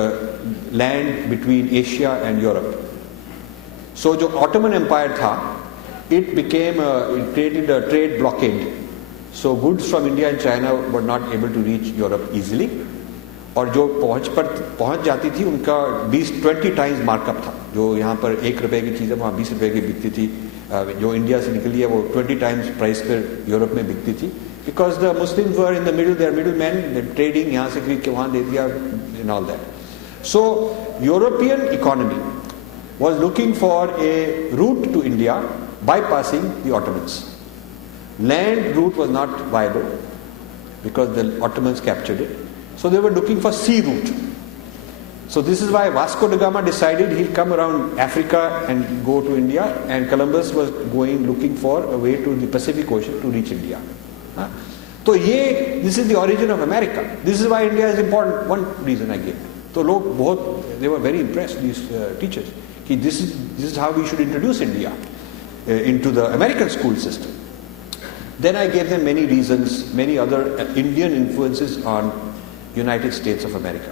land between Asia and Europe. So जो ऑटोमन एम्पायर था, it became created a trade blockade. So goods from India and China were not able to reach Europe easily. और जो पहुंच जाती थी उनका 20 times markup था. जो यहाँ पर 1 रुपए की चीज़ है वहाँ 20 रुपए की बिकती थी. जो इंडिया से निकली है वो 20 टाइम्स प्राइस पर यूरोप में बिकती थी. Because the Muslims were in the middle, their middle man, trading यहाँ से खरीद के वहाँ दे दिया in all that. So European economy was looking for a route to India bypassing the Ottomans. Land route was not viable because the Ottomans captured it. So they were looking for sea route. So this is why Vasco da Gama decided he'll come around Africa and go to India, and Columbus was looking for a way to the Pacific Ocean to reach India. So this is the origin of America. This is why India is important. One reason I gave. So they were very impressed, these teachers. This is how we should introduce India into the American school system. Then I gave them many reasons, many other Indian influences on United States of America.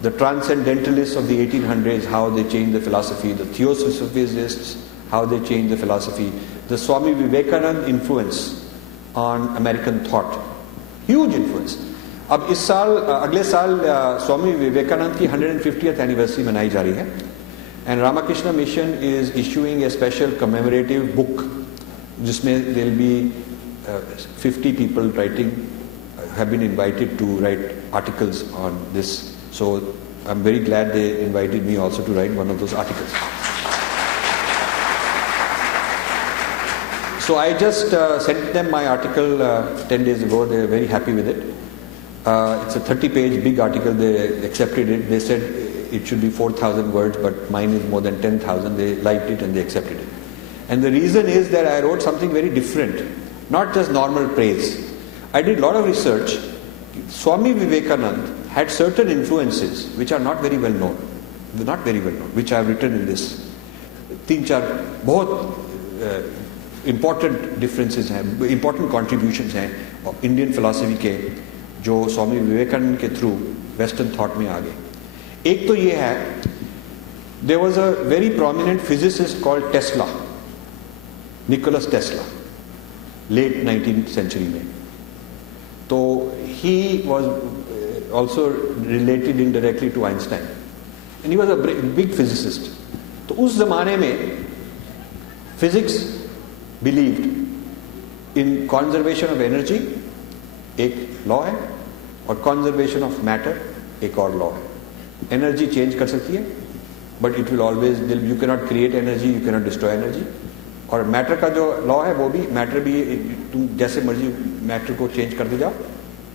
The transcendentalists of the 1800s, how they changed the philosophy, the theosophists, how they changed the philosophy, the Swami Vivekananda influence on American thought, huge influence. अब इस साल, अगले साल स्वामी विवेकानंद की 150th anniversary मनाई जा रही है. And Ramakrishna Mission is issuing a special commemorative book, जिसमें there will be 50 people have been invited to write articles on this. So I'm very glad they invited me also to write one of those articles. So I just sent them my article 10 days ago. They were very happy with it. It's a 30-page big article. They accepted it. They said it should be 4,000 words, but mine is more than 10,000. They liked it and they accepted it. And the reason is that I wrote something very different, not just normal praise. I did a lot of research. Swami Vivekananda had certain influences which are not very well known, which I have written in this. 3-4 बहुत important differences हैं, important contributions हैं Indian philosophy के, जो स्वामी विवेकानंद के through western thought में आ गए. एक तो ये है, there was a very prominent physicist called Tesla, Nicholas Tesla, late 19th century में. तो he was also related indirectly to Einstein, and he was a big physicist. तो उस जमाने में physics believed in conservation of energy, एक law है, और conservation of matter एक और लॉ है. एनर्जी चेंज कर सकती है, but it will always, you can not create energy, you can not destroy energy. और मैटर का जो लॉ है वो भी, मैटर भी तुम जैसे मर्जी मैटर को चेंज करते जाओ,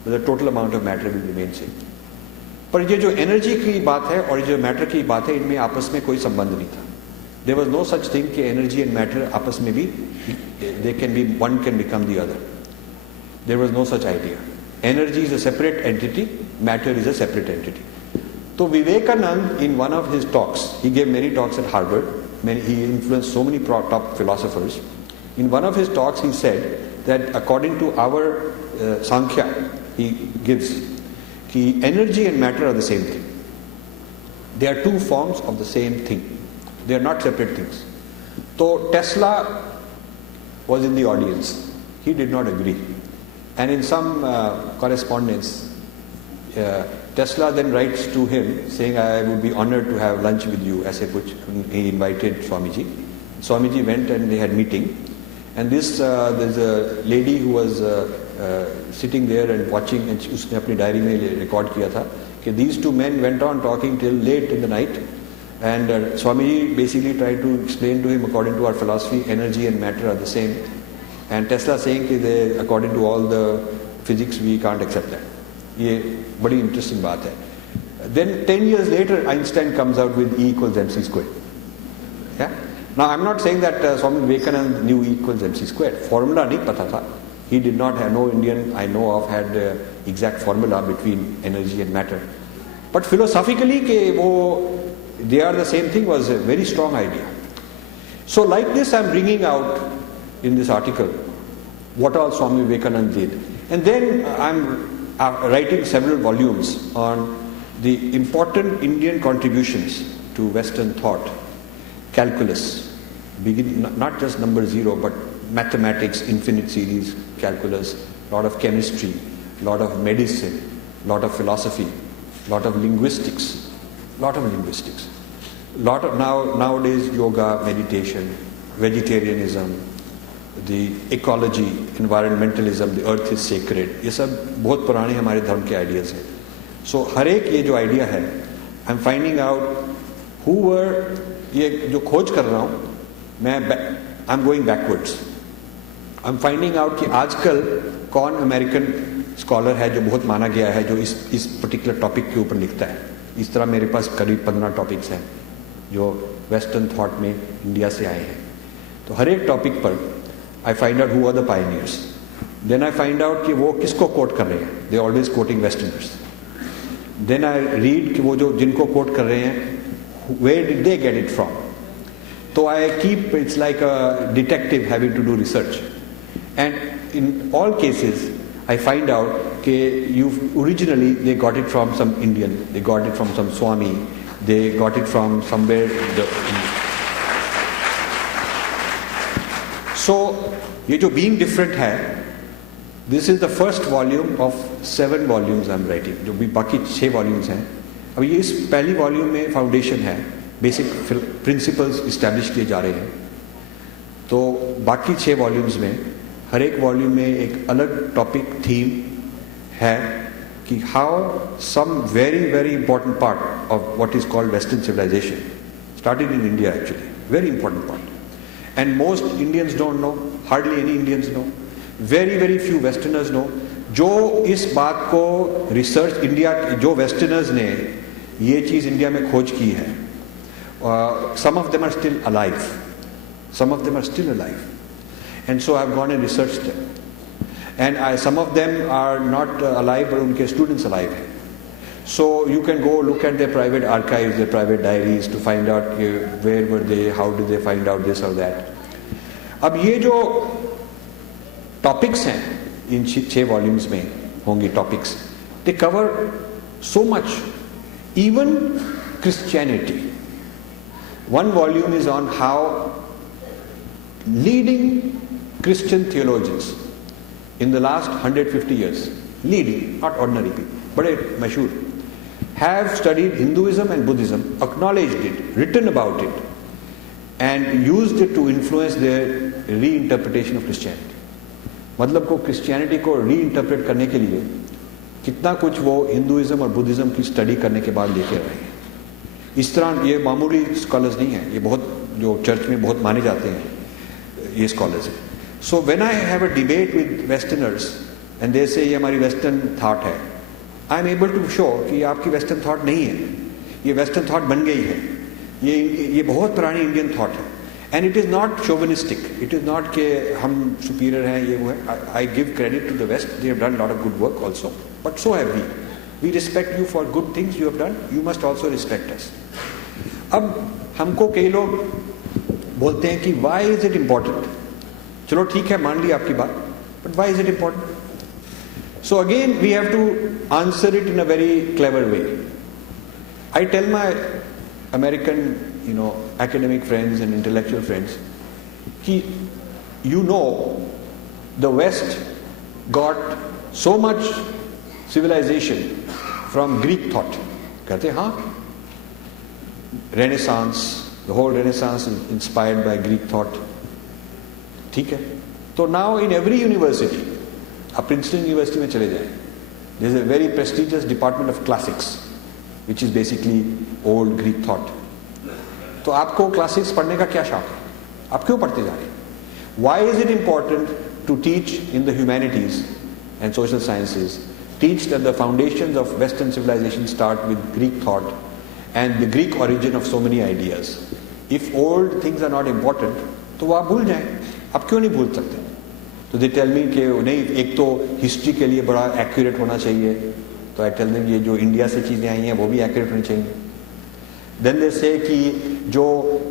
the total amount of matter will remain same. पर ये जो एनर्जी की बात है और जो मैटर की बात है, इनमें आपस में कोई संबंध नहीं था. There was no such thing कि एनर्जी एंड मैटर आपस में भी, they can be, one can become the other. There was no such idea. Energy is a separate entity, matter is a separate entity. So Vivekanand, in one of his talks, he gave many talks at Harvard, he influenced so many top philosophers. In one of his talks he said that according to our Sankhya, he gives, कि energy and matter are the same thing. They are two forms of the same thing. They are not separate things. So Tesla was in the audience. He did not agree. And in some correspondence, Tesla then writes to him saying, I would be honored to have lunch with you, ऐसे कुछ. He invited Swamiji. Swamiji went and they had meeting. And there's a lady who was sitting there and watching, and उसने अपनी diary में record किया था कि these two men went on talking till late in the night. And Swamiji basically tried to explain to him, according to our philosophy, energy and matter are the same. And Tesla saying कि according to all the physics we can't accept that. ये बड़ी interesting बात है. Then 10 years later, Einstein comes out with E equals mc squared. Yeah? Now, I'm not saying that Swami Vivekananda knew E equals mc squared. Formula nahi pata tha. He did not have, no Indian I know of had the exact formula between energy and matter. But philosophically, they are the same thing was a very strong idea. So like this, I'm bringing out in this article what all Swami Vivekananda did. And then I'm writing several volumes on the important Indian contributions to Western thought, calculus, not just number zero, but mathematics, infinite series, calculus, lot of chemistry, lot of medicine, lot of philosophy, lot of linguistics, nowadays yoga, meditation, vegetarianism, the ecology, environmentalism, the earth is sacred. ये सब बहुत पुराने हमारे धर्म के ideas हैं. So हर एक ये जो idea है, I'm finding out who were, ये जो खोज कर रहा हूँ, I'm going backwards. I'm finding out कि आजकल कौन अमेरिकन स्कॉलर है जो बहुत माना गया है, जो इस पर्टिकुलर टॉपिक के ऊपर लिखता है. इस तरह मेरे पास करीब 15 टॉपिक्स हैं जो वेस्टर्न थॉट में इंडिया से आए हैं. तो हर एक टॉपिक पर I find out who are the pioneers. Then I find out कि वो किसको कोट कर रहे हैं. They are always quoting Westerners. Then I read कि वो जो जिनको कोट कर रहे हैं, where did they get it from? So I keep, it's like a detective having to do research. And in all cases, I find out that originally they got it from some Indian, they got it from some Swami, they got it from somewhere. So, ये जो being different है, this is the first volume of 7 volumes I'm writing. जो भी बाकी 6 volumes हैं. अब ये इस पहली volume में foundation है, basic principles establish किए जा रहे हैं. तो बाकी 6 volumes में हर एक volume में एक अलग topic theme है कि how some very very important part of what is called Western civilization started in India actually, very important part. And most Indians don't know, hardly any Indians know, very very few Westerners know. जो इस बात को research India, जो Westerners ने ये चीज़ India में खोज की है, some of them are still alive. Some of them are still alive. And so I've gone and researched them. And some of them are not alive, but उनके students alive हैं. So you can go look at their private archives, their private diaries to find out where were they, how did they find out this or that. अब ये जो topics हैं इन 6 volumes में होंगी topics, they cover so much, even Christianity. One volume is on how leading Christian theologians in the last 150 years, leading, not ordinary people, but mashhur, have studied Hinduism and Buddhism, acknowledged it, written about it, and used it to influence their reinterpretation of Christianity. मतलब को Christianity को reinterpret करने के लिए कितना कुछ वो Hinduism और Buddhism की study करने के बाद लेके रहे हैं. इस तरह ये मामूली scholars नहीं हैं, ये बहुत जो चर्च में बहुत माने जाते हैं ये scholars हैं. So when I have a debate with Westerners and they say ये हमारी Western thought है, I am able to show कि आपकी Western thought नहीं है, ये Western thought बन गई है, ये बहुत पुरानी Indian thought है. And it is not chauvinistic. It is not कि हम superior हैं, ये वो है. I give credit to the West. They have done a lot of good work also. But so have we. We respect you for good things you have done. You must also respect us. अब हमको कई लोग बोलते हैं कि why is it important? चलो ठीक है, मान ली आपकी बात. But why is it important? So again, we have to answer it in a very clever way. I tell my American, academic friends and intellectual friends, कि the West got so much civilization from Greek thought. कहते हाँ, Renaissance, the whole Renaissance is inspired by Greek thought. ठीक है. So now in every university, आप Princeton University में चले जाएं, there is a very prestigious department of classics, which is basically old Greek thought. तो आपको क्लासिक्स पढ़ने का क्या शौक है? आप क्यों पढ़ते जा रहे हैं? Why is it important to teach in the humanities and social sciences teach that the foundations of Western civilization start with Greek thought and the Greek origin of so many ideas. If old things are not important, तो वो आप भूल जाएं. आप क्यों नहीं भूल सकते? तो they tell me कि नहीं, एक तो हिस्ट्री के लिए बड़ा एक्यूरेट होना चाहिए. तो I tell them ये जो इंडिया से चीज़ें आई हैं वो भी एक्यूरेट होनी चाहिए. Then they say कि जो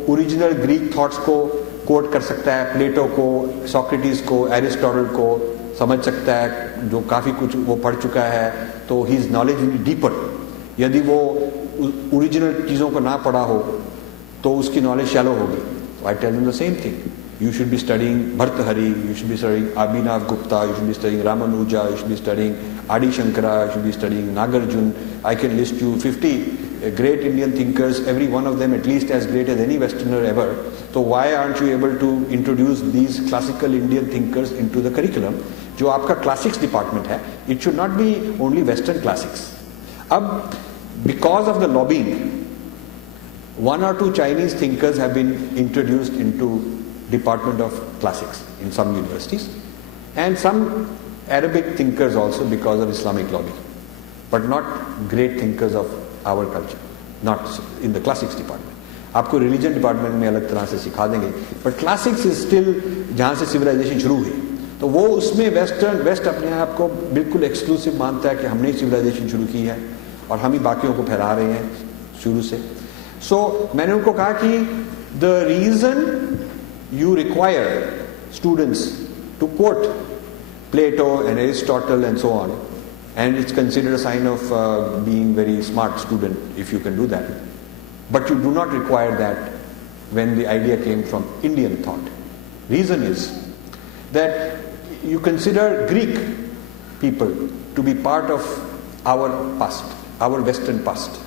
ओरिजिनल ग्रीक थॉट्स को कोट कर सकता है, प्लेटो को, सोक्रेटिस को, एरिस्टोटल को समझ सकता है, जो काफ़ी कुछ वो पढ़ चुका है, तो his knowledge will be deeper. यदि वो ओरिजिनल चीज़ों को ना पढ़ा हो तो उसकी नॉलेज शैलो होगी. I tell them the same thing. You should be studying Bhartahari, you should be studying Abhinav Gupta, you should be studying Ramanuja, you should be studying Adi Shankara, you should be studying Nagarjun. I can list you 50 great Indian thinkers, every one of them at least as great as any Westerner ever. So why aren't you able to introduce these classical Indian thinkers into the curriculum? जो आपका classics department है, it should not be only Western classics. अब because of the lobbying, one or two Chinese thinkers have been introduced into Department of Classics in some universities, and some Arabic thinkers also because of Islamic lobby, but not great thinkers of our culture, not in the classics department. आपको religion department में अलग तरह से सिखा देंगे, but classics is still जहाँ से civilization शुरू हुई, तो वो उसमें वेस्ट अपने आप को बिल्कुल एक्सक्लूसिव मानता है कि हमने civilization शुरू की है और हम ही बाकियों को फैला रहे हैं शुरू से. So मैंने उनको कहा कि the reason you require students to quote Plato and Aristotle and so on, and it's considered a sign of being very smart student if you can do that, but you do not require that when the idea came from Indian thought. Reason is that you consider Greek people to be part of our past, our Western past.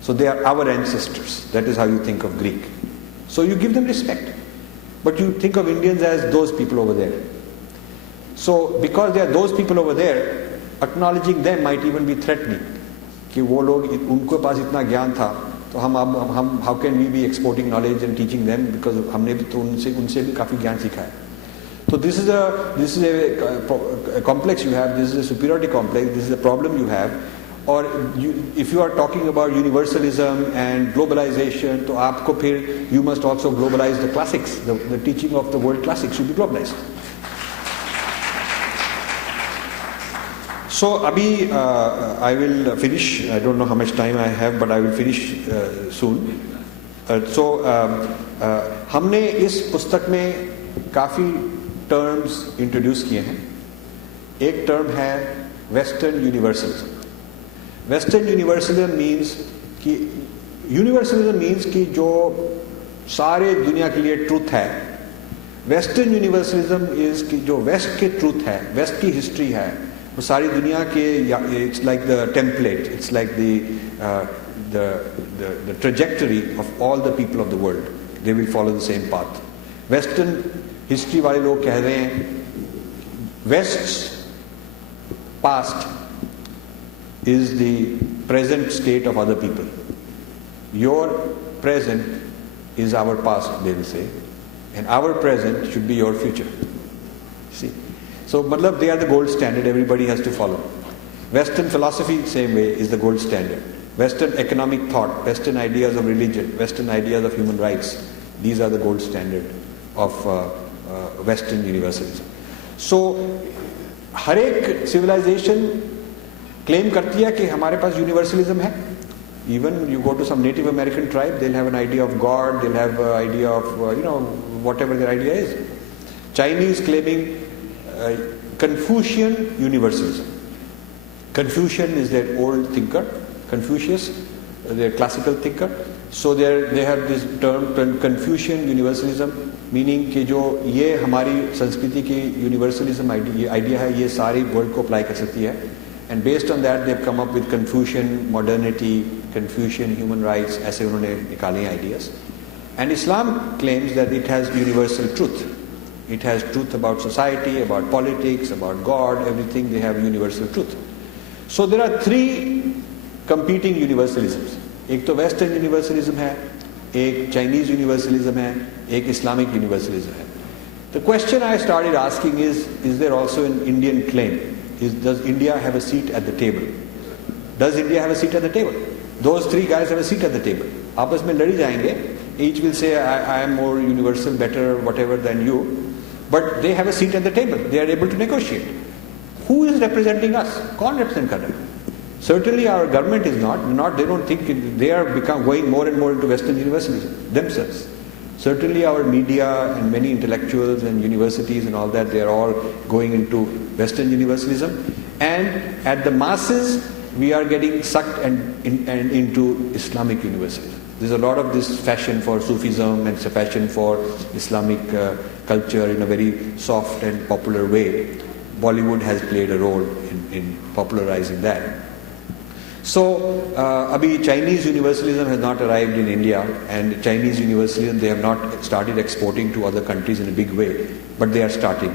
So they are our ancestors. That is how you think of Greek. So you give them respect. But you think of Indians as those people over there. So because they are those people over there, acknowledging them might even be threatening. कि वो लोग उनको पास इतना ज्ञान था, तो हम how can we be exporting knowledge and teaching them, because हमने भी तो उनसे भी काफी ज्ञान सीखा है. So this is a complex you have. This is a superiority complex. This is a problem you have. और if you are talking about universalism and globalization, तो आपको फिर you must also globalize the classics. The teaching of the world classics should be globalized. So अभी I will finish. I don't know how much time I have, but I will finish soon. हमने इस पुस्तक में काफी terms introduce किए हैं. एक term है Western universalism. Western universalism means कि जो सारे दुनिया के लिए ट्रूथ है. Western universalism is कि जो वेस्ट के ट्रूथ है, वेस्ट की हिस्ट्री है, वो सारी दुनिया के, it's like the template, it's like the trajectory of all the people of the world. They will follow the same path. Western history वाले लोग कह रहे हैं West's past is the present state of other people. Your present is our past, they will say, and our present should be your future. See? So, matlab, they are the gold standard, everybody has to follow. Western philosophy, same way, is the gold standard. Western economic thought, Western ideas of religion, Western ideas of human rights, these are the gold standard of Western universalism. So, हर एक civilization claim करती है कि हमारे पास universalism है. Even you go to some Native American tribe, they'll have an idea of God, they'll have an idea of, whatever their idea is. Chinese claiming Confucian universalism. Confucian is their old thinker, Confucius, their classical thinker. So they have this term Confucian universalism, meaning कि जो ये हमारी संस्कृति की universalism idea है, ये सारी world को apply कर सकती है. And based on that, they've come up with Confucian modernity, Confucian human rights, ऐसे उन्होंने निकाले ideas. And Islam claims that it has universal truth. It has truth about society, about politics, about God, everything. They have universal truth. So there are three competing universalisms. एक तो Western universalism है, एक Chinese universalism है, एक Islamic universalism है. The question I started asking is there also an Indian claim is, does India have a seat at the table? Does India have a seat at the table? Those three guys have a seat at the table. आपस में लड़ी जाएंगे. Each will say, I am more universal, better, whatever than you. But they have a seat at the table. They are able to negotiate. Who is representing us? कौन represent कर रहा है? Certainly our government is not. They don't think they are going more and more into Western universities themselves. Certainly our media and many intellectuals and universities and all that, they are all going into Western universalism. And at the masses, we are getting sucked and into Islamic universalism. There's a lot of this fashion for Sufism and fashion for Islamic culture in a very soft and popular way. Bollywood has played a role in popularizing that. So, abhi Chinese universalism has not arrived in India, and Chinese universalism, they have not started exporting to other countries in a big way, but they are starting.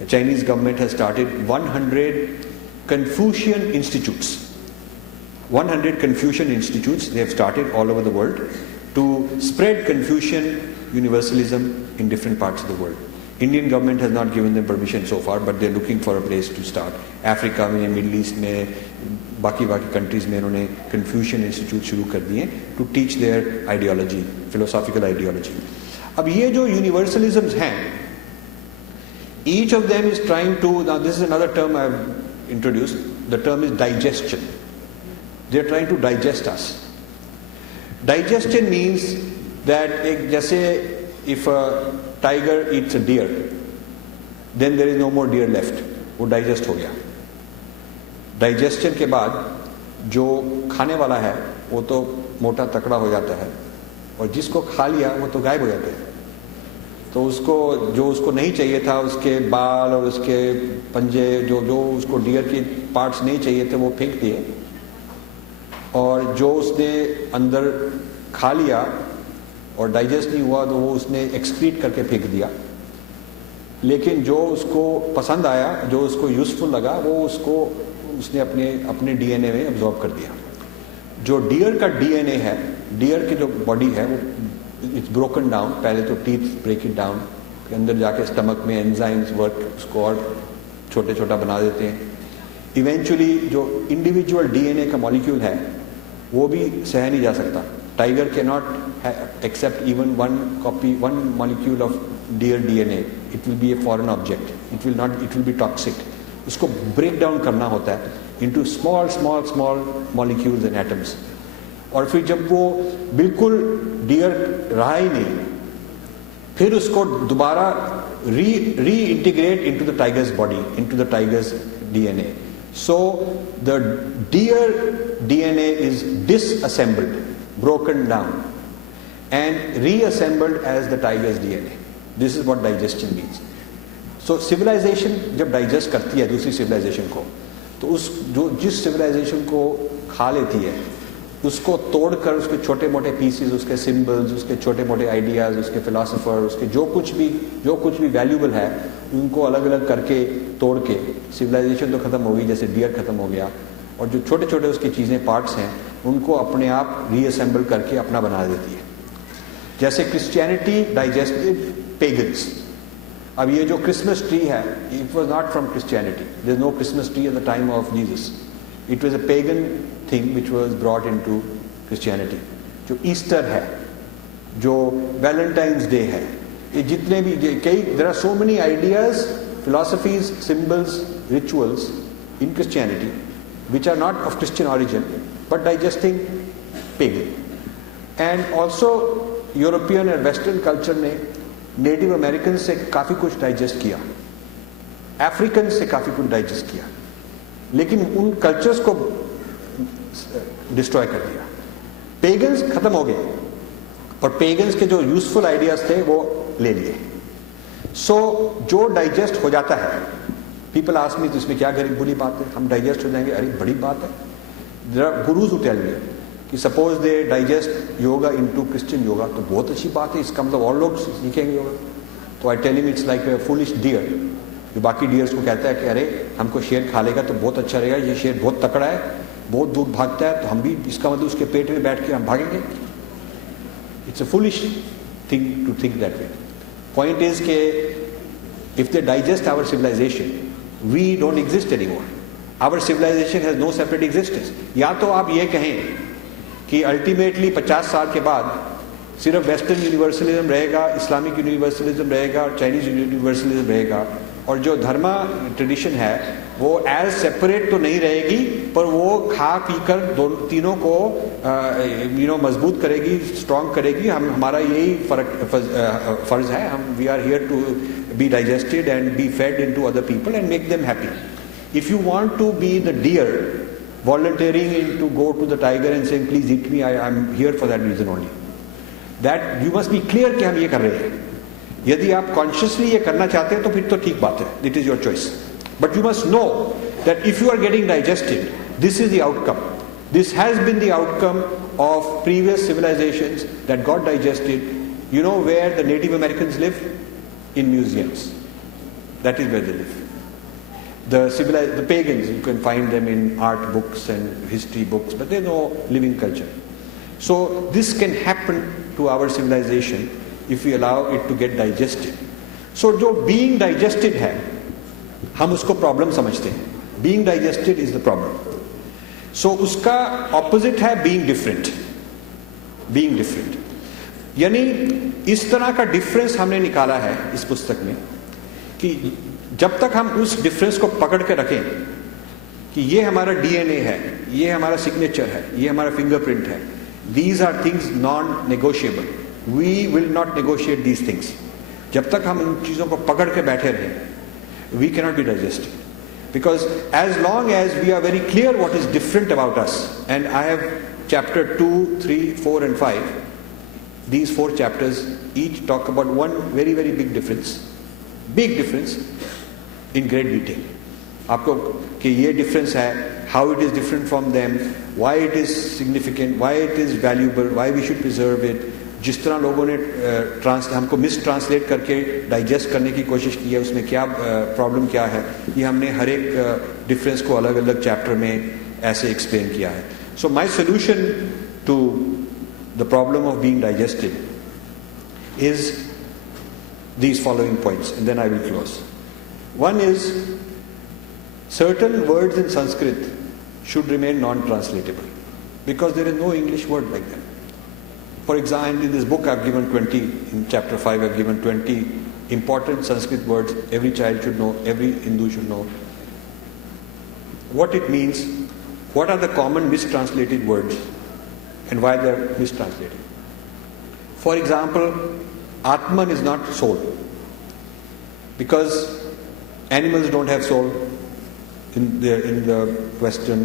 The Chinese government has started 100 Confucian institutes. 100 Confucian institutes they have started all over the world to spread Confucian universalism in different parts of the world. Indian government has not given them permission so far, but they're looking for a place to start. Africa में, Middle East में, बाकी countries में उन्होंने Confucian Institute शुरू कर दिए to teach their ideology, philosophical ideology. अब ये जो universalisms हैं, each of them is trying to, now this is another term I have introduced, the term is digestion. They are trying to digest us. Digestion means that जैसे if a tiger eats a deer, then there is no more deer left. वो digest हो गया. Digestion के बाद जो खाने वाला है वो तो मोटा तकड़ा हो जाता है, और जिसको खा लिया वो तो गायब हो जाता है. तो उसको जो उसको नहीं चाहिए था, उसके बाल और उसके पंजे, जो उसको डियर के पार्ट्स नहीं चाहिए थे, वो फेंक दिए, और जो उसने अंदर खा लिया और डाइजेस्ट नहीं हुआ तो वो उसने एक्सक्रीट करके फेंक दिया. लेकिन जो उसको पसंद आया, जो उसको यूजफुल लगा, वो उसने अपने डीएनए में एब्जॉर्ब कर दिया. जो डियर का डीएनए है, डियर की जो बॉडी है, वो इट्स ब्रोकन डाउन. पहले तो टीथ ब्रेक इट डाउन, के अंदर जाके स्टमक में एंजाइम्स वर्क उसको और छोटे छोटा बना देते हैं. इवेंचुअली जो इंडिविजुअल डीएनए का मॉलिक्यूल है वो भी सह नहीं जा सकता. Tiger cannot accept even one molecule of deer DNA. It will be a foreign object. It will be toxic. उसको break down करना होता है into small molecules and atoms. और फिर जब वो बिल्कुल deer रहा ही नहीं, फिर उसको दोबारा reintegrate into the tiger's body, into the tiger's DNA. So the deer DNA is disassembled, broken down, and reassembled as the tiger's DNA. This is what digestion means. So civilization जब digest करती है दूसरी civilization को, तो जिस civilization को खा लेती है, उसको तोड़कर उसके छोटे मोटे पीसेस, उसके सिंबल्स, उसके छोटे मोटे आइडियाज, उसके फिलोसोफर, उसके जो कुछ भी वैल्यूबल है, उनको अलग अलग करके तोड़ के सिविलाइजेशन तो खत्म हो गई, जैसे डियर खत्म हो गया, और जो छोटे छोटे उसकी चीज़ें पार्ट्स हैं उनको अपने आप रीअसेंबल करके अपना बना देती है. जैसे क्रिश्चियनिटी डाइजेस्टेड पेगन्स. अब ये जो क्रिसमस ट्री है, it was not from Christianity. There is no Christmas tree at the time of Jesus. It was a pagan thing which was brought in to Christianity. जो Easter है, जो Valentine's Day है, ये जितने भी there are so many ideas, philosophies, symbols, rituals in Christianity which are not of Christian origin but digesting pagan. And also European and Western culture ने native American से काफ़ी कुछ डाइजेस्ट किया, अफ्रीकन से काफ़ी कुछ डाइजेस्ट किया, लेकिन उन कल्चर्स को डिस्ट्रॉय कर दिया. पेगन्स खत्म हो गए और पेगन्स के जो यूजफुल आइडियाज थे वो ले लिए. सो जो डाइजेस्ट हो जाता है, पीपल आस्क मी, तो इसमें क्या बुरी बात है, हम डाइजेस्ट हो जाएंगे, अरे बड़ी बात है. There are gurus who tell me कि suppose they digest yoga into Christian yoga, तो बहुत अच्छी बात है, इसका मतलब और लोग सीखेंगे योगा. तो I tell him it's like a foolish deer, जो बाकी डियर्स को कहता है कि अरे हमको शेर खा लेगा तो बहुत अच्छा रहेगा, ये शेर बहुत तकड़ा है, बहुत दूर भागता है, तो हम भी, इसका मतलब उसके पेट में बैठ के हम भागेंगे. It's a foolish thing to think that way. Point is के if they digest our civilization, we don't exist anymore. Our civilisation has no separate existence. या तो आप ये कहें कि अल्टीमेटली 50 साल के बाद सिर्फ वेस्टर्न यूनिवर्सलिज्म रहेगा, इस्लामिक यूनिवर्सलिज्म रहेगा और चाइनीज यूनिवर्सलिज्म रहेगा, और जो धर्मा ट्रेडिशन है वो एज सेपरेट तो नहीं रहेगी, पर वो खा पी कर दोनों तीनों को मजबूत करेगी, स्ट्रॉन्ग करेगी। हमारा यही फर्ज है। हम we are here to be digested and be fed into other people and make them happy. If you want to be the deer volunteering to go to the tiger and saying please eat me, I am here for that reason only, that you must be clear कि हम ये कर रहे हैं। यदि आप consciously ये करना चाहते हैं तो फिर तो ठीक बात है, it is your choice, but you must know that if you are getting digested, this is the outcome. This has been the outcome of previous civilizations that got digested. You know where the Native Americans live? In museums. That is where they live. The pagans, you can find them in art books and history books, but they know living culture. So this can happen to our civilization if we allow it to get digested. So जो being digested है, हम उसको problem समझते हैं. Being digested is the problem. So उसका opposite है being different. Being different. यानी इस तरह का difference हमने निकाला है इस पुस्तक में कि जब तक हम उस डिफरेंस को पकड़ के रखें कि ये हमारा डीएनए है, ये हमारा सिग्नेचर है, ये हमारा फिंगरप्रिंट है, these are things non negotiable, we will not negotiate these things, जब तक हम इन चीज़ों को पकड़ के बैठे रहें we cannot be digested. Because as long as we are very clear what is different about us, and I have chapter 2, 3, 4 and 5, these 4 chapters each talk about one very very big difference in great detail. आपको कि ये difference है, how it is different from them, why it is significant, why it is valuable, why we should preserve it. जिस तरह लोगों ने हमको miss translate करके डाइजेस्ट करने की कोशिश की है, उसमें क्या प्रॉब्लम क्या है, ये हमने हर एक डिफरेंस को अलग अलग चैप्टर में ऐसे एक्सप्लेन किया है. So my solution to the problem of being digested is these following points, and then I will close. One is, certain words in Sanskrit should remain non-translatable because there is no English word like them. For example, in this book I've given 20, in chapter 5 I've given 20 important Sanskrit words every child should know, every Hindu should know. What it means, what are the common mistranslated words and why they are mistranslated. For example, Atman is not soul, because animals don't have soul in the Western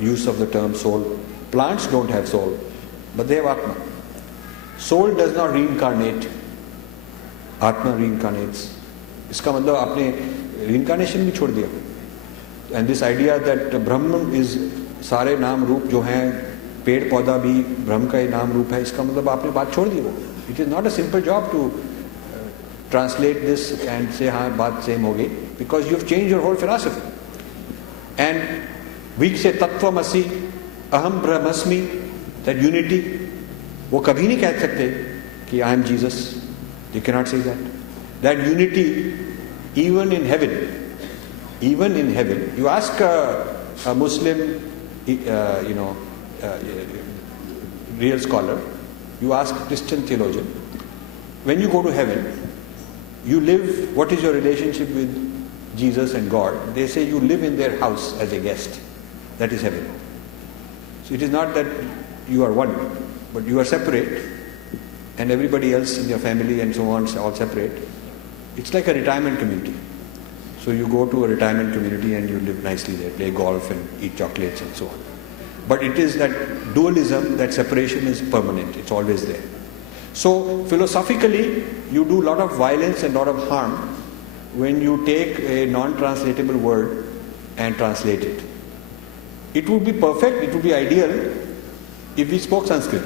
use of the term soul. Plants don't have soul, but they have Atma. Soul does not reincarnate. Atma reincarnates. इसका मतलब आपने reincarnation भी छोड़ दिया. And this idea that Brahman is सारे नाम रूप जो हैं, पेड़ पौधा भी ब्रह्म का ही नाम रूप है, इसका मतलब आपने बात छोड़ दी वो. It is not a simple job to translate this and say हाँ बात सेम होगी, because you have changed your whole philosophy. And we say तत्वमसि, अहम ब्रह्मस्मि, that unity, वो कभी नहीं कह सकते कि I am Jesus. They cannot say that. That unity, even in heaven, you ask a Muslim, real scholar, you ask a Christian theologian, when you go to heaven, you live, what is your relationship with Jesus and God? They say you live in their house as a guest. That is heaven. So it is not that you are one, but you are separate, and everybody else in your family and so on is all separate. It's like a retirement community. So you go to a retirement community and you live nicely there, play golf and eat chocolates and so on. But it is that dualism, that separation is permanent. It's always there. So philosophically, you do a lot of violence and a lot of harm when you take a non-translatable word and translate it. It would be perfect, it would be ideal if we spoke Sanskrit.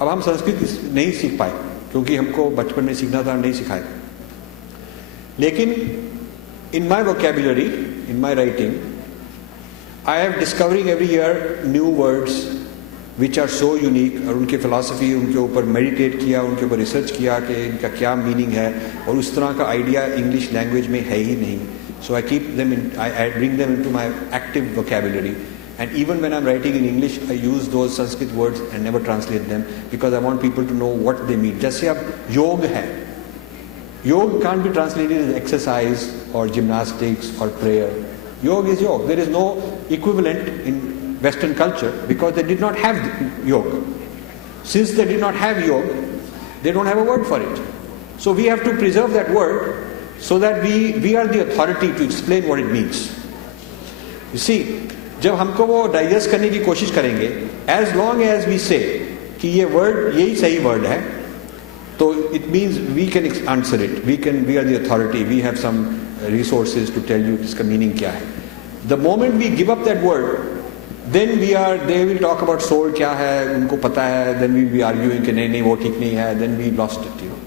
अब हम संस्कृत नहीं सीख पाए क्योंकि हमको बचपन में सीखना था, नहीं सिखाया. लेकिन in my vocabulary, in my writing, I am discovering every year new words which are so unique, और उनकी philosophy, उनके ऊपर meditate किया, उनके ऊपर research किया कि इनका क्या meaning है, और उस तरह का idea English language में है ही नहीं. So I keep them in, I bring them into my active vocabulary. And even when I'm writing in English, I use those Sanskrit words and never translate them because I want people to know what they mean. जैसे अब योग है, योग can't be translated as exercise or gymnastics or prayer. Yoga is yoga. There is no equivalent in Western culture because they did not have yoga. Since they did not have yoga, they don't have a word for it. So we have to preserve that word so that we are the authority to explain what it means. You see, जब हमको वो digest करने की कोशिश करेंगे, as long as we say कि ये word यही सही word है, तो it means we can answer it. We are the authority. We have some resources to tell you इसका meaning क्या है. The moment we give up that word, then they will talk about soul क्या है, उनको पता है, then we will be arguing कि नहीं वो ठीक नहीं है, then we lost it, you know.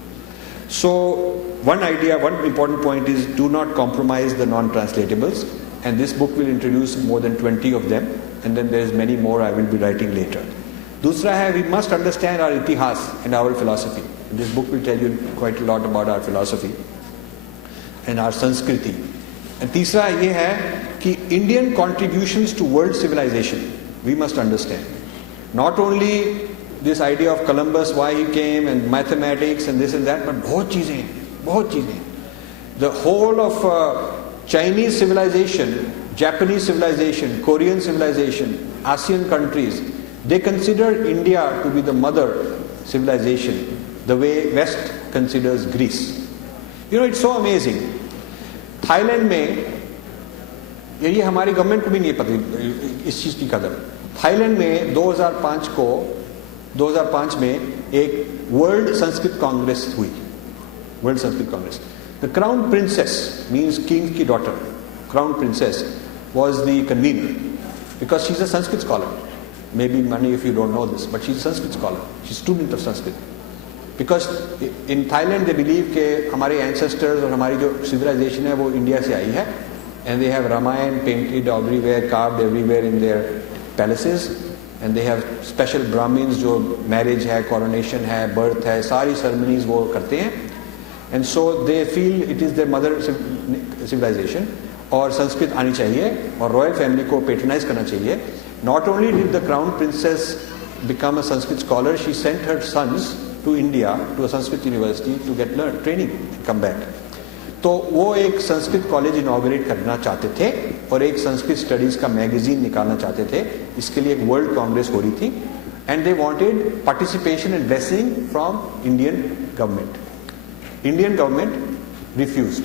So one important point is do not compromise the non-translatables, and this book will introduce more than 20 of them, and then there is many more I will be writing later. दूसरा है, we must understand our इतिहास and our philosophy. This book will tell you quite a lot about our philosophy and our संस्कृति. And तीसरा ये है कि Indian contributions to world civilization we must understand. Not only this idea of Columbus, why he came, and mathematics and this and that, but बहुत चीजें. The whole of Chinese civilization, Japanese civilization, Korean civilization, ASEAN countries, they consider India to be the mother civilization, the way West considers Greece. You know, it's so amazing. Thailand में, ये हमारी government को भी नहीं पता इस चीज की कदर. थाईलैंड में 2005 में एक वर्ल्ड संस्कृत कांग्रेस हुई. World Sanskrit congress. The crown princess means king की daughter. Crown princess was the convener because she's a Sanskrit scholar. Maybe many of you don't know this, but she's a Sanskrit scholar. She's a student of Sanskrit. Because in Thailand they believe कि हमारे ancestors और हमारी जो civilization है वो India से आई है, and they have Ramayana painted everywhere, carved everywhere in their palaces, and they have special Brahmins जो marriage है, coronation है, birth है, सारी ceremonies वो करते हैं, and so they feel it is their mother civilization. और संस्कृत आनी चाहिए और रॉयल फैमिली को पेट्रनाइज करना चाहिए. Not only did the crown princess become a Sanskrit scholar, she sent her sons to India to a Sanskrit university to get training and come back. तो वो एक संस्कृत कॉलेज इनॉग्रेट करना चाहते थे और एक संस्कृत स्टडीज का मैगजीन निकालना चाहते थे. इसके लिए एक वर्ल्ड कांग्रेस हो रही थी, and they wanted participation and blessing from Indian government. Indian government refused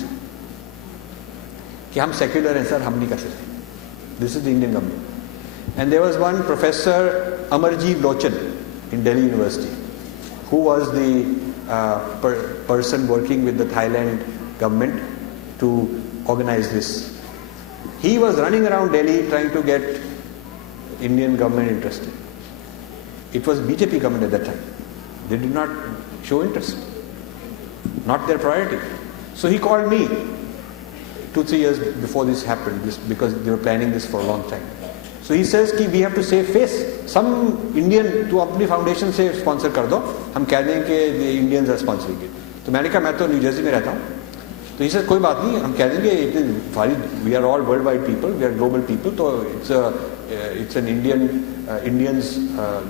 कि हम सेक्युलर हैं सर, हम नहीं कर सकते. This is the Indian government. And there was one professor Amarjit Lochan in Delhi university who was the person working with the Thailand government to organize this. He was running around Delhi trying to get Indian government interested. It was BJP government at that time. They did not show interest. Not their priority. So he called me 2-3 years before this happened, because they were planning this for a long time. So he says कि we have to save face. Some Indian to अपनी foundation से sponsor कर दो, हम कह दें कि Indians are sponsoring it. तो मैंने कहा मैं तो न्यू जर्सी में रहता हूँ. तो he says कोई बात नहीं, हम कह देंगे we are all world wide people, we are global people, तो it's an Indians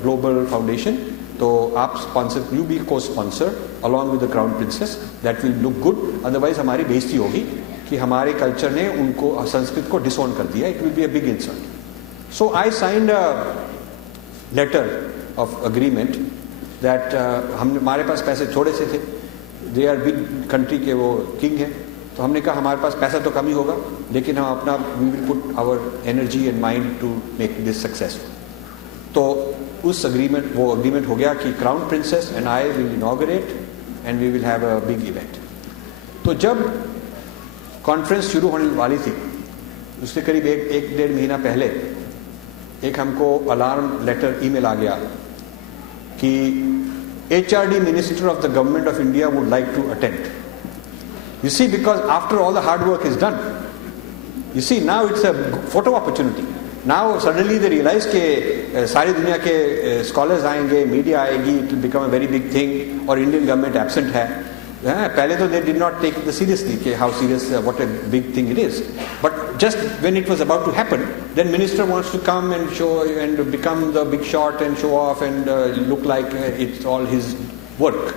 global foundation. तो आप sponsor, you be co-sponsor along with the crown princess, that will look good. Otherwise हमारी बेइज्जती होगी कि हमारे कल्चर ने उनको संस्कृत को डिसोन कर दिया. It will be a big insult. So I signed a letter of agreement that हमारे पास पैसे थोड़े से थे. They are big country के वो king है, तो हमने कहा हमारे पास पैसा तो कम ही होगा, लेकिन हम अपना we will put our energy and mind to make this successful. तो उस वो agreement हो गया कि Crown Princess and I will inaugurate and we will have a big event. तो जब कॉन्फ्रेंस शुरू होने वाली थी, उससे करीब एक डेढ़ महीना पहले एक हमको अलार्म लेटर ईमेल आ गया कि HRD Minister of the Government of India would like to attend. You see, because after all the hard work is done, you see now it's a photo opportunity. Now suddenly they realize कि सारी दुनिया के scholars आएंगे, media आएगी, it will become a very big thing, और Indian government absent है. पहले तो they did not take it seriously, कि how serious, what a big thing it is. But just when it was about to happen, then minister wants to come and show and become the big shot and show off and look like it's all his work.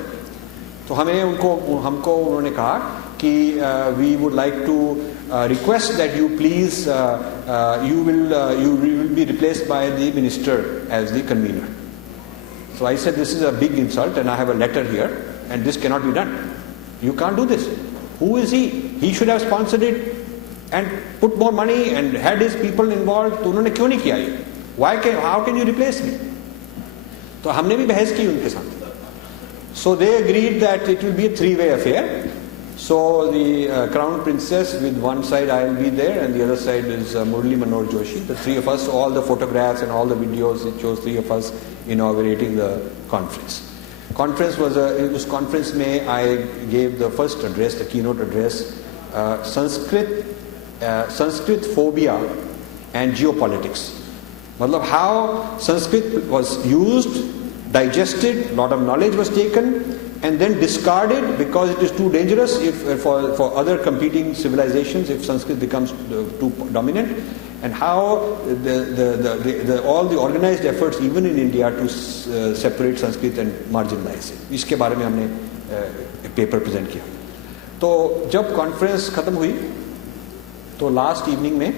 तो हमको उन्होंने कहा कि we would like to request that you please you will be replaced by the minister as the convener. So I said, this is a big insult and I have a letter here and this cannot be done. You can't do this. Who is he? He should have sponsored it and put more money and had his people involved. तो उन्होंने क्यों नहीं किया ये? How can you replace me? तो हमने भी बहस की उनके साथ. So they agreed that it will be a three-way affair. So the crown princess, with one side I will be there and the other side is Murli Manor Joshi. The three of us, all the photographs and all the videos, it shows three of us inaugurating the conference. This conference में I gave the first address, the keynote address, Sanskrit phobia and geopolitics. मतलब how Sanskrit was used, digested, a lot of knowledge was taken and then discarded because it is too dangerous for other competing civilizations if Sanskrit becomes too dominant, and how all the organized efforts even in India to separate Sanskrit and marginalize it. इसके बारे में हमने paper present किया. तो जब conference खत्म हुई तो लास्ट इवनिंग में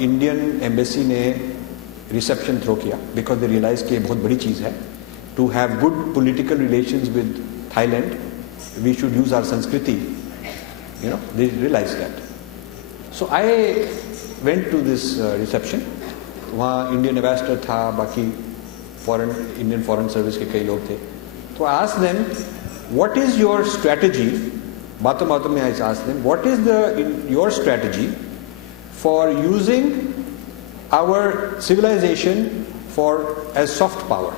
इंडियन एम्बेसी ने रिसेप्शन थ्रो किया बिकॉज दे रियलाइज कि बहुत बड़ी चीज़ है. To have good political relations with Thailand, we should use our Sanskriti. They realized that. So I went to this reception. वहाँ Indian ambassador था, बाकी Indian foreign service के कई लोग थे. So I asked them, what is your strategy? बातों में I asked them, what is your strategy for using our civilization as soft power?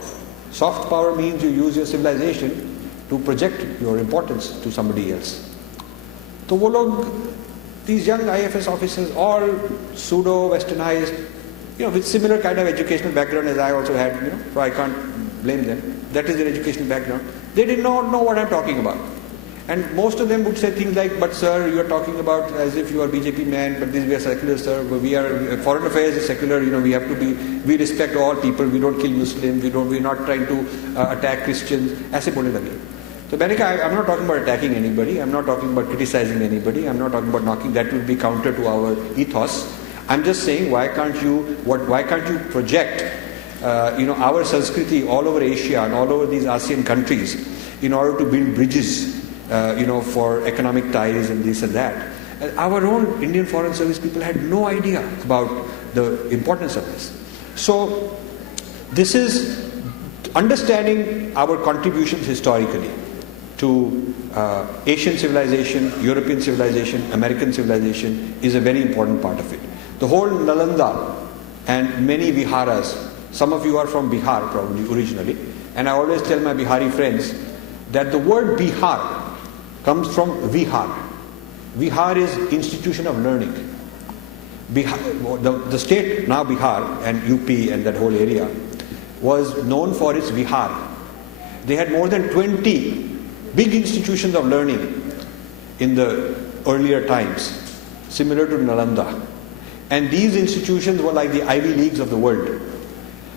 Soft power means you use your civilization to project your importance to somebody else. So वो लोग, these young IFS officers, all pseudo-westernized, with similar kind of educational background as I also had, so I can't blame them. That is their educational background. They did not know what I'm talking about. And most of them would say things like, but sir, you are talking about as if you are BJP man, but we are secular, sir. We are, foreign affairs is secular, we have to be, we respect all people, we don't kill Muslims, we're not trying to attack Christians. ऐसे बोलने लगे. So मैंने कहा, I'm not talking about attacking anybody, I'm not talking about criticizing anybody, I'm not talking about knocking, that would be counter to our ethos. I'm just saying, why can't you project our Sanskriti all over Asia and all over these ASEAN countries in order to build bridges for economic ties and this and that. Our own Indian Foreign Service people had no idea about the importance of this. So this is understanding our contributions historically to Asian civilization, European civilization, American civilization is a very important part of it. The whole Nalanda and many Viharas, some of you are from Bihar probably originally, and I always tell my Bihari friends that the word Bihar comes from Vihar. Vihar is institution of learning. Bihar, the state now Bihar and UP and that whole area was known for its Vihar. They had more than 20 big institutions of learning in the earlier times, similar to Nalanda. And these institutions were like the Ivy Leagues of the world.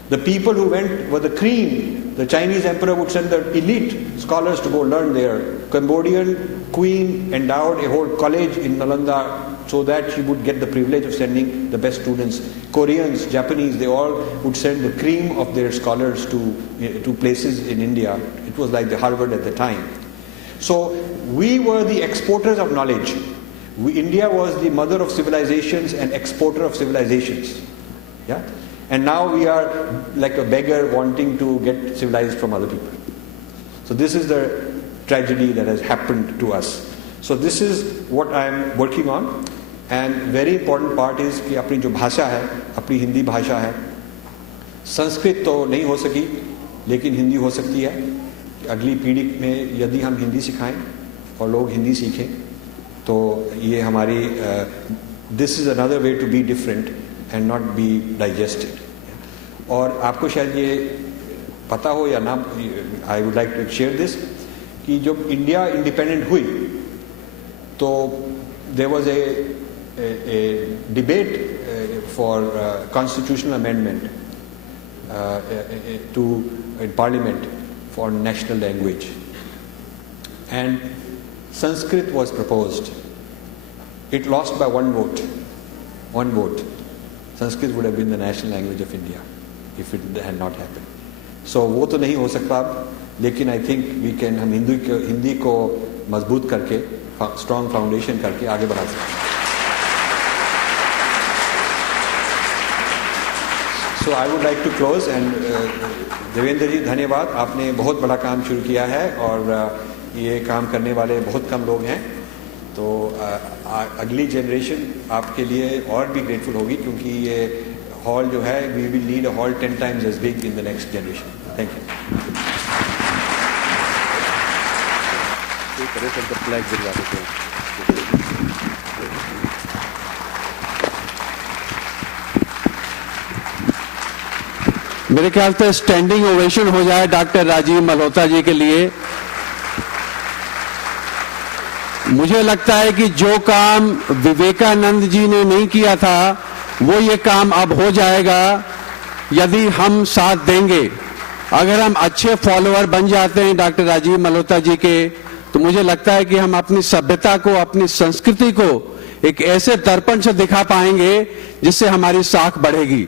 The people who went were the cream. The Chinese emperor would send the elite scholars to go learn there. Cambodian queen endowed a whole college in Nalanda so that she would get the privilege of sending the best students. Koreans, Japanese, they all would send the cream of their scholars to places in India. It was like the Harvard at the time. So we were the exporters of knowledge. India was the mother of civilizations and exporter of civilizations. Yeah? And now we are like a beggar wanting to get civilized from other people. So this is the tragedy that has happened to us. So this is what I am working on. And very important part is कि अपनी जो भाषा है, अपनी हिंदी भाषा है, संस्कृत तो नहीं हो सकी, लेकिन हिंदी हो सकती है. अगली पीढ़ी में यदि हम हिंदी सिखाएं और लोग हिंदी सीखें, तो ये हमारी this is another way to be different and not be digested. और आपको शायद ये पता हो या ना, I would like to share this, कि जब इंडिया इंडिपेंडेंट हुई तो there was a debate for constitutional amendment to parliament for national language, and Sanskrit was proposed. It lost by one vote. Sanskrit would have been the national language of India if it had not happened. So वो तो नहीं हो सकता अब, लेकिन I think we can, हम हिंदी को मजबूत करके, strong foundation करके आगे बढ़ा सकते हैं. So I would like to close and Devendra जी धन्यवाद, आपने बहुत बड़ा काम शुरू किया है और ये काम करने वाले बहुत कम लोग हैं, तो अगली जनरेशन आपके लिए और भी ग्रेटफुल होगी क्योंकि ये हॉल जो है we will need a hall 10 times as big in the next generation. Thank you. मेरे ख्याल से स्टैंडिंग ओवेशन हो जाए डॉक्टर राजीव मल्होत्रा जी के लिए. मुझे लगता है कि जो काम विवेकानंद जी ने नहीं किया था वो ये काम अब हो जाएगा यदि हम साथ देंगे. अगर हम अच्छे फॉलोअर बन जाते हैं डॉक्टर राजीव मल्होत्रा जी के, तो मुझे लगता है कि हम अपनी सभ्यता को, अपनी संस्कृति को एक ऐसे दर्पण से दिखा पाएंगे जिससे हमारी साख बढ़ेगी.